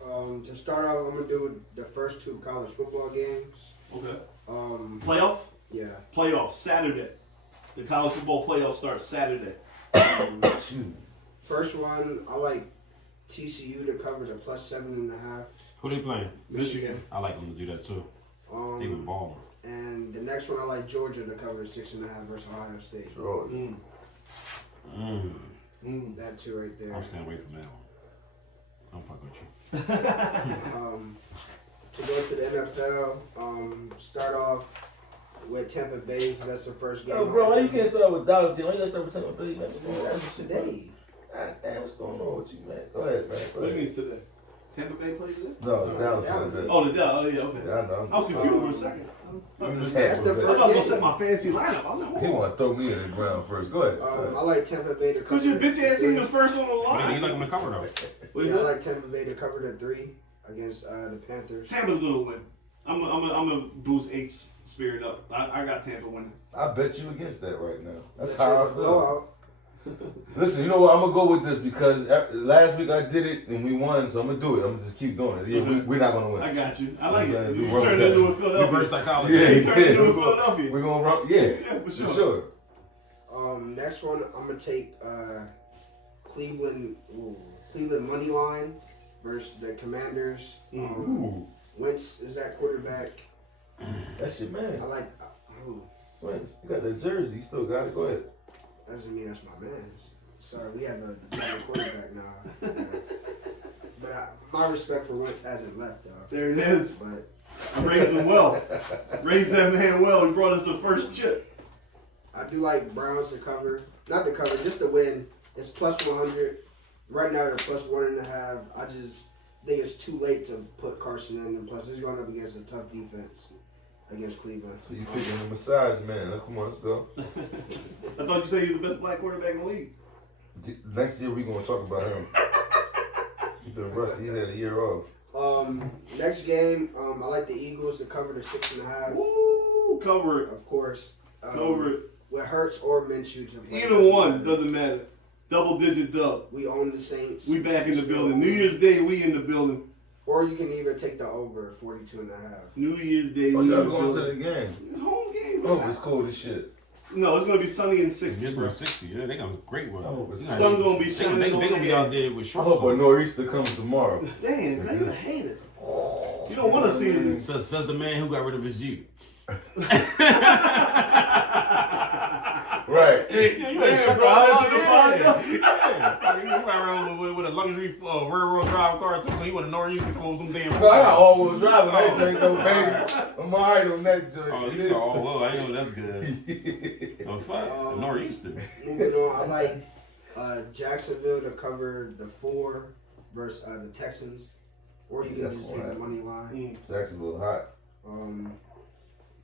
To start off, I'm gonna do the first 2 college football games. Okay. Playoff. Yeah. Playoff Saturday. The college football playoff starts Saturday. First one, I like TCU to cover the +7.5. Who they playing? Michigan. I like them to do that too. They was balling. And the next one, I like Georgia to cover the 6.5 versus Ohio State. Sure. That 2 right there. I'm staying away from that one. I'm fucking with you. To go to the NFL, start off with Tampa Bay because that's the first game. Yo, bro, why you can't start with Dallas game? Why you gotta start with Tampa Bay? Man? That's today. God damn, what's going on with you, man? Go ahead, man. Go What do you ahead. mean today? Tampa Bay played today? No, Dallas. Oh, the Dallas. Oh, yeah, okay. Yeah, I know. I was confused for a second. That's I the thought I was first gonna game. set my fancy lineup. I was like, He hold on. want to throw me in the ground first. Go ahead. I like Tampa Bay to cover. Cause your bitch ass team was first on the But you line. like them to cover though. What is Yeah, I that? like Tampa Bay to cover the 3 against the Panthers. Tampa's gonna win. I'm gonna boost H's spirit up. I got Tampa winning. I bet you against that right now. That's The how I Chiefs feel. blowout. Listen, you know what? I'm gonna go with this because last week I did it and we won, so I'm gonna do it. I'm gonna just keep doing it. Yeah, we're not gonna win. I got you. I like You know it. what I'm You saying? turned into a Philadelphia. Reverse psychology. Yeah, You turned into a yeah. Philadelphia. We're gonna run. Yeah, Yeah, for for sure. sure. Next one, I'm gonna take Cleveland money line versus the Commanders. Wentz is that quarterback. That's your man. I like. Wentz, you got that jersey. You still got it. Go ahead. That doesn't mean that's my man's. Sorry, we have a better quarterback now. But my respect for Wentz hasn't left though. There it is. But I raised him well. Raised that man well. He brought us the first chip. I do like Browns to cover, not to cover, just to win. It's +100. Right now they're +1.5. I just think it's too late to put Carson in, and plus he's going up against a tough defense against Cleveland. So you picking the massage man? Come on, let's go. I thought you said he was the best black quarterback in the league. Next year we gonna talk about him. He's been rusty. He had a year off. Next game, I like the Eagles to cover the 6.5. Woo! Cover it. Of course. Cover it. With Hurts or Minshew to play. Either one doesn't matter. Double digit dub. We own the Saints. We back in the building. New Year's Day, we in the building. Or you can even take the over 42.5. New Year's Day, Oh, we in y'all the going to building. the game? It's home game. Oh, it's cold as shit. No, it's gonna be sunny and 60, It's bro. been 60. Yeah, they got a great one. Oh, it's Sun gonna be They shining on gonna be the out head. there with I shorts hope a on. nor'easter comes tomorrow. Damn, man, you a hater. You don't want to see it. Says the man who got rid of his Jeep. Right. Yeah, you Yeah, bro, I took a ride. Yeah. He went around with a luxury railroad drive car too. So he would have known you could close some damn. No, I got all-wheel drive and I ain't no baby. I'm alright on that joint. Oh, you got all low. I know that's good. Oh fuck, nor'easter. Moving on, I like Jacksonville to cover the 4 versus the Texans. Or you can That's just all take right. the money line. Jacksonville hot.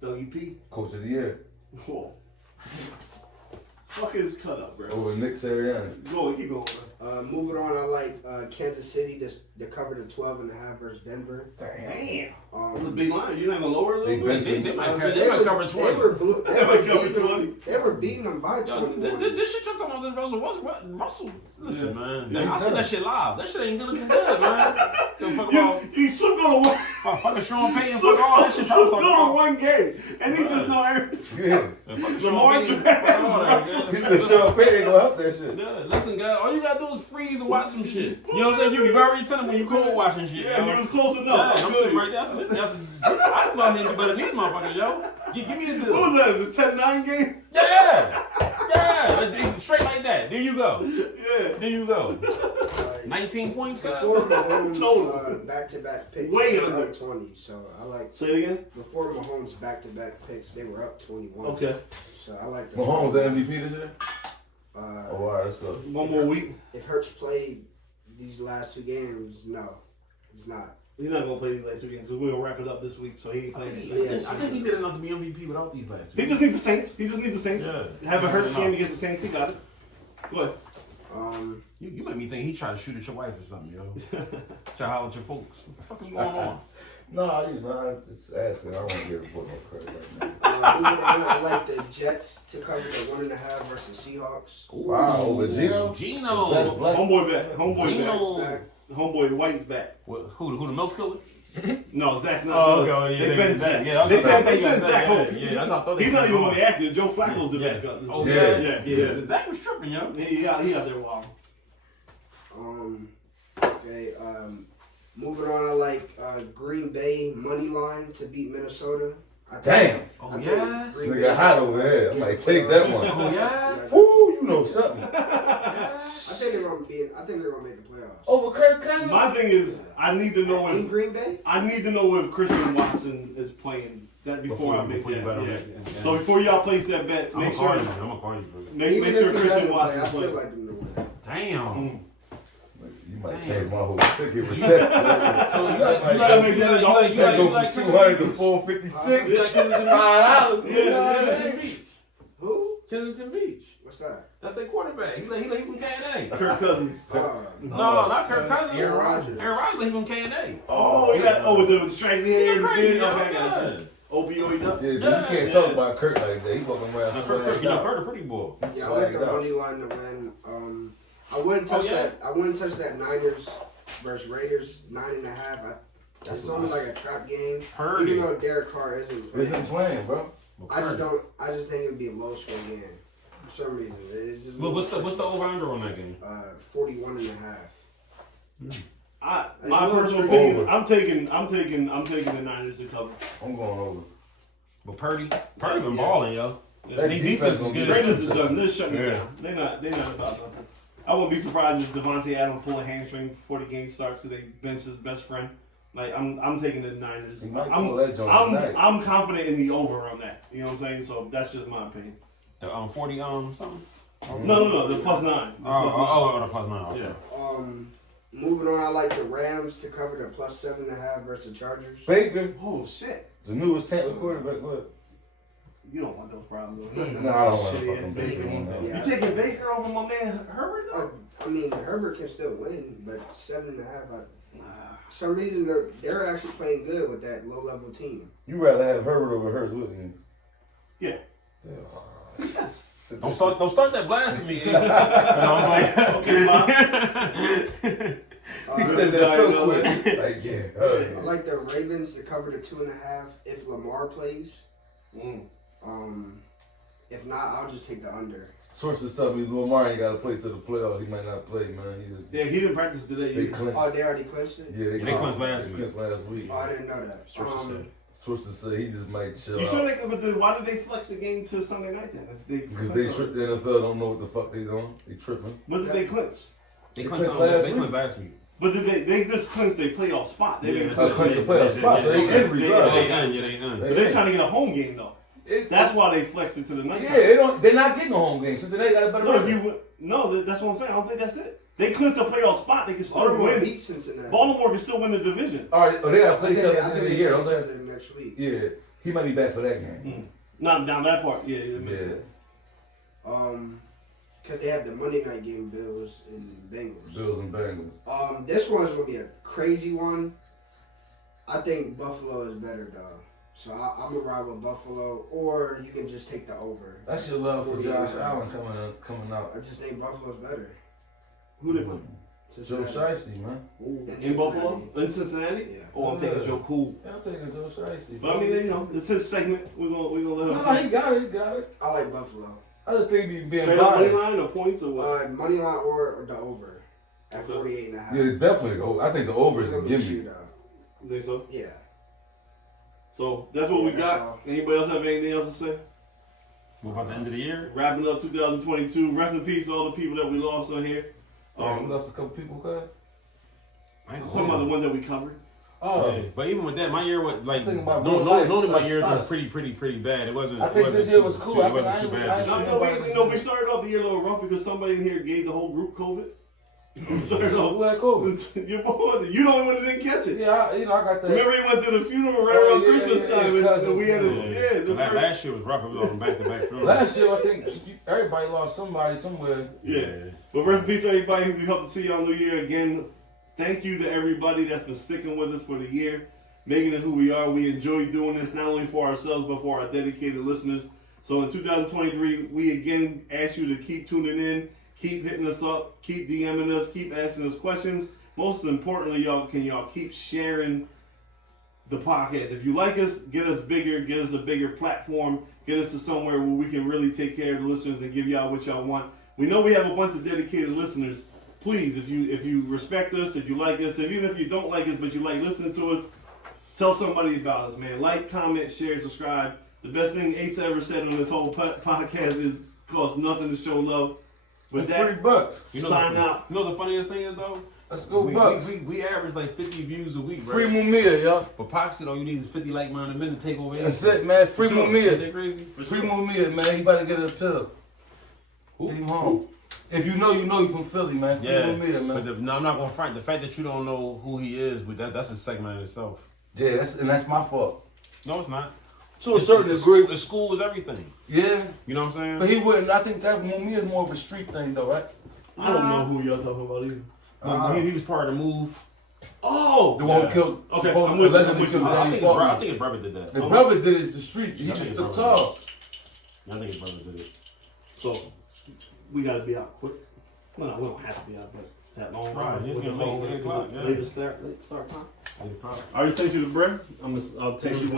Dougie P. Coach of the year. Whoa. Fuck his cut up, bro. Over Nick Sirianni. Go on, keep going, bro. Moving on, I like Kansas City to cover the 12.5 versus Denver. Damn. That's a Um, big line. You not gonna lower it a They little been bit? They might cover 20. They might cover 20. They were beating them by Yo, 21. this shit you're talking about, this Russell. Listen, Yeah. man. Yeah, I see that shit live. That shit ain't good looking good, man. Don't fuck You about. should go to one. Fucking Sean Payton, Soup fuck all that shit. go to one game, and he just know everything. You hear me? Lamar Jackson. He said Sean Payton ain't gonna help that shit. Yeah, listen, guys, all you gotta do is freeze and watch some shit. You know what I'm saying? You be very attentive when you cold watching shit. Yeah, yo. he was close Yeah, enough. I'm sitting right there. I can go ahead and do better than these motherfuckers, yo. Give me a deal. What was that? The 10-9 game? Yeah. Straight like that. There you go. Yeah. There you go. 19 points, guys. Before Mahomes Total. back-to-back picks, Way they were under. up 20. So I like Say it again. before Mahomes back-to-back picks, they were up 21. Okay. So I like the Mahomes the MVP this year? Uh, Oh, all right, let's go. One more week. if Hurts played these last 2 games, no, he's not. He's not gonna play these last 2 games because we're gonna wrap it up this week. So he ain't playing. Yeah. I think he did enough to be MVP without these last two. He just needs the Saints. He just needs the Saints. Yeah. Have a Hurts game against the Saints. He got it. Go ahead. You made me think he tried to shoot at your wife or something, yo. Try to holler at your folks. What the fuck is going on? No, you know, I'm just asking. I don't want to get a book no credit right now. I like the Jets to cover the 1.5 versus Seahawks. Wow, over Gino? Gino. That's black. Homeboy back. Homeboy Gino. back. Homeboy White's back. What, who the milk killer? No, Zach's not. Oh, okay, yeah, They been Zach. yeah, They sent Zach home. Yeah, that's what I thought. He's not even going to act. Joe Flacco's the backup. Oh, Yeah. Yeah. Zach was tripping, yo. He out there wild. Okay, moving on, I like Green Bay money line to beat Minnesota. Damn. Oh, I think yeah? Green Nigga Bay's hot gonna over there. I get might the take playoffs. that one. Oh, yeah? Woo, you know something. I think they're gonna make the playoffs. Over Kirk Cousins? My thing is, I need to know In if Green Bay? Christian Watson is playing that before I make Before you that. bet on Yeah. that, yeah. So before y'all place that bet, I'm make a sure Cardi, I'm a Cardi, bro. make Even sure if he Christian doesn't play, Watson's I still playing. like them to win. Damn. You might change my whole ticket with that. So you gotta make that go from 200 to 456. You like Kensington $5. Yeah. Who? Kensington Beach. What's that? That's their quarterback. He from K&A. Kirk Cousins. No, not Kirk Cousins. Aaron Rodgers. Aaron Rodgers from K&A. Oh, he got with the straggly hair. He crazy, Okay, I yo. got you. Opioid up. Yeah, dude, you can't talk about Kirk like that. He walking around Kirk, sweating out. Kirk a pretty boy. Yeah, I like the Swagged out. money line to win. I wouldn't touch yeah? that. I wouldn't touch that Niners versus Raiders 9.5. That's only like a trap game. Purdy. Even though Derek Carr isn't playing. Isn't playing, bro. I just think it'd be a low score game. For some reason. It's just But what's the over under on that game? 41.5. My personal opinion, I'm taking the Niners to cover. I'm going over. But Purdy been balling, yo. That They defense defense is gonna good. be- Raiders is done. They're shutting it Yeah. down. They're not about nothing. I wouldn't be surprised if Devontae Adams pull a hamstring before the game starts because they bench his best friend. Like I'm taking the Niners. He might pull that joint tonight. I'm confident in the over on that. You know what I'm saying? So that's just my opinion. The 40 something. No, the +9. The +9. The +9. Okay. Yeah. Moving on, I like the Rams to cover the +7.5 versus the Chargers. Baker, Oh shit. the newest Tampa quarterback. Go ahead. You don't want those problems. Though. No, I don't want to Shit, fucking Baker. Baker on that. Yeah. You taking Baker over my man Herbert though? I mean, Herbert can still win, but 7.5. For some reason, they're actually playing good with that low-level team. You rather have Herbert over Hurts, wouldn't you? Yeah. Yes. Don't start that blasphemy. You know, I'm like, Okay, Mom. He said that so quick. Like, yeah. I like the Ravens to cover the 2.5 if Lamar plays. If not, I'll just take the under. Sources tell me Lamar ain't got to play to the playoffs. He might not play, man. Yeah, he didn't practice today. They either. clinched. Oh, they already clinched it? Yeah, They clinched last week. clinched last week. Oh, I didn't know that. Sources said. Sources say he just might chill You out. sure why did they flex the game to Sunday night then? If they Because they clinched the NFL don't know what the fuck they doing. They tripping. What did they clinch? They They clinched clinched last week. But did they just clinched their playoff spot? They didn't Clinch clinch the it. playoff spot, so they in Yeah, regardless. they in. But they're trying to get a home game though. That's why they flexed it to the night. Yeah, they're not getting a home game. Cincinnati got a better record. That's what I'm saying. I don't think that's it. They clinched the playoff spot. They can still Baltimore win. beat Cincinnati. Baltimore can still win the division. All right, they got to play each other I at the think end of the they year, play don't each they? other next week. Yeah, he might be back for that game. Not down that part. Yeah, it makes sense. Because they have the Monday night game, Bills and Bengals. Bills and Bengals. This one's gonna be a crazy one. I think Buffalo is better though, so I'm gonna ride with Buffalo, or you can just take the over. That's your love for Josh Allen coming out. I just think Buffalo's better. Who they put? Joe Shiesty, man. In Buffalo? In Cincinnati? Yeah. Oh, I'm taking Joe Cool. Yeah, I'm taking Joe Shiesty. But I mean, you know, it's his segment. We're gonna let him. No, he got it. I like Buffalo. I just think he being Straight up money biased. line or points or what? Money line or the over at Okay. 48.5. Yeah, definitely. I think the over is It's the gonna be a gimme. shootout. You think so? Yeah. So that's what we That's got. all. Anybody else have anything else to say? What about the end of the year? Wrapping up 2022. Rest in peace to all the people that we lost on here. We lost a couple people, cuz. I ain't Some of the ones that we covered. Oh, Yeah, but even with that, my year was like Think about no, real life, normally my us, year was us. pretty bad. It wasn't. I it think wasn't this year too- was cool. Too, I it wasn't think too I bad. ain't- No, no, we started off the year a little rough because somebody in here gave the whole group COVID. We started who off. had COVID? Your boy, you the only one that didn't catch it. Yeah, I got that. Remember, he went to the funeral right Oh, around yeah, Christmas yeah, time, yeah, and we had a, Yeah. the first, Last year was rough. It was on back to back. Last year, I think everybody lost somebody somewhere. yeah. But rest in peace to everybody. We hope to see y'all New Year again. Thank you to everybody that's been sticking with us for the year, making it who we are. We enjoy doing this not only for ourselves but for our dedicated listeners. So in 2023, we again ask you to keep tuning in, keep hitting us up, keep DMing us, keep asking us questions. Most importantly, y'all keep sharing the podcast. If you like us, get us bigger, get us a bigger platform, get us to somewhere where we can really take care of the listeners and give y'all what y'all want. We know we have a bunch of dedicated listeners. Please, if you respect us, if you like us, even if you don't like us but you like listening to us, tell somebody about us, man. Like, comment, share, subscribe. The best thing H ever said on this whole podcast is costs nothing to show love. With that, $3. sign out. You know the funniest thing is though. Let's go, We Bucks. average like 50 views a week, right? Free Mumia, y'all. But Pop said all you need is 50 like-minded men to take over. That's it, man. Free Sure. Ain't Mumia. that crazy? Free Mumia, man. You better get a pill. Who? Get him home. If you know, you know you from Philly, man. Free Yeah, Mumia, man. but no, I'm not gonna front. The fact that you don't know who he is, but that's a segment in itself. Yeah, that's my fault. No, it's not. To a certain degree. The school is everything. Yeah. You know what I'm saying? But he wouldn't. I think that Mumia is more of a street thing, though, right? I don't know who y'all talking about either. He was part of the move. Oh, The one Yeah. who killed, Okay, supposedly, I'm with you, allegedly I'm with you. killed I Danny think Faulkner. his brother did that. The brother did is the street. He I just think took his brother tall. I think his brother did it. so we gotta be out quick. Well, no, we don't have to be out that long. Right, it's With the gonna make whole- 8 o'clock, yeah. Late start time. Probably. I already sent you the bread. I'll text you.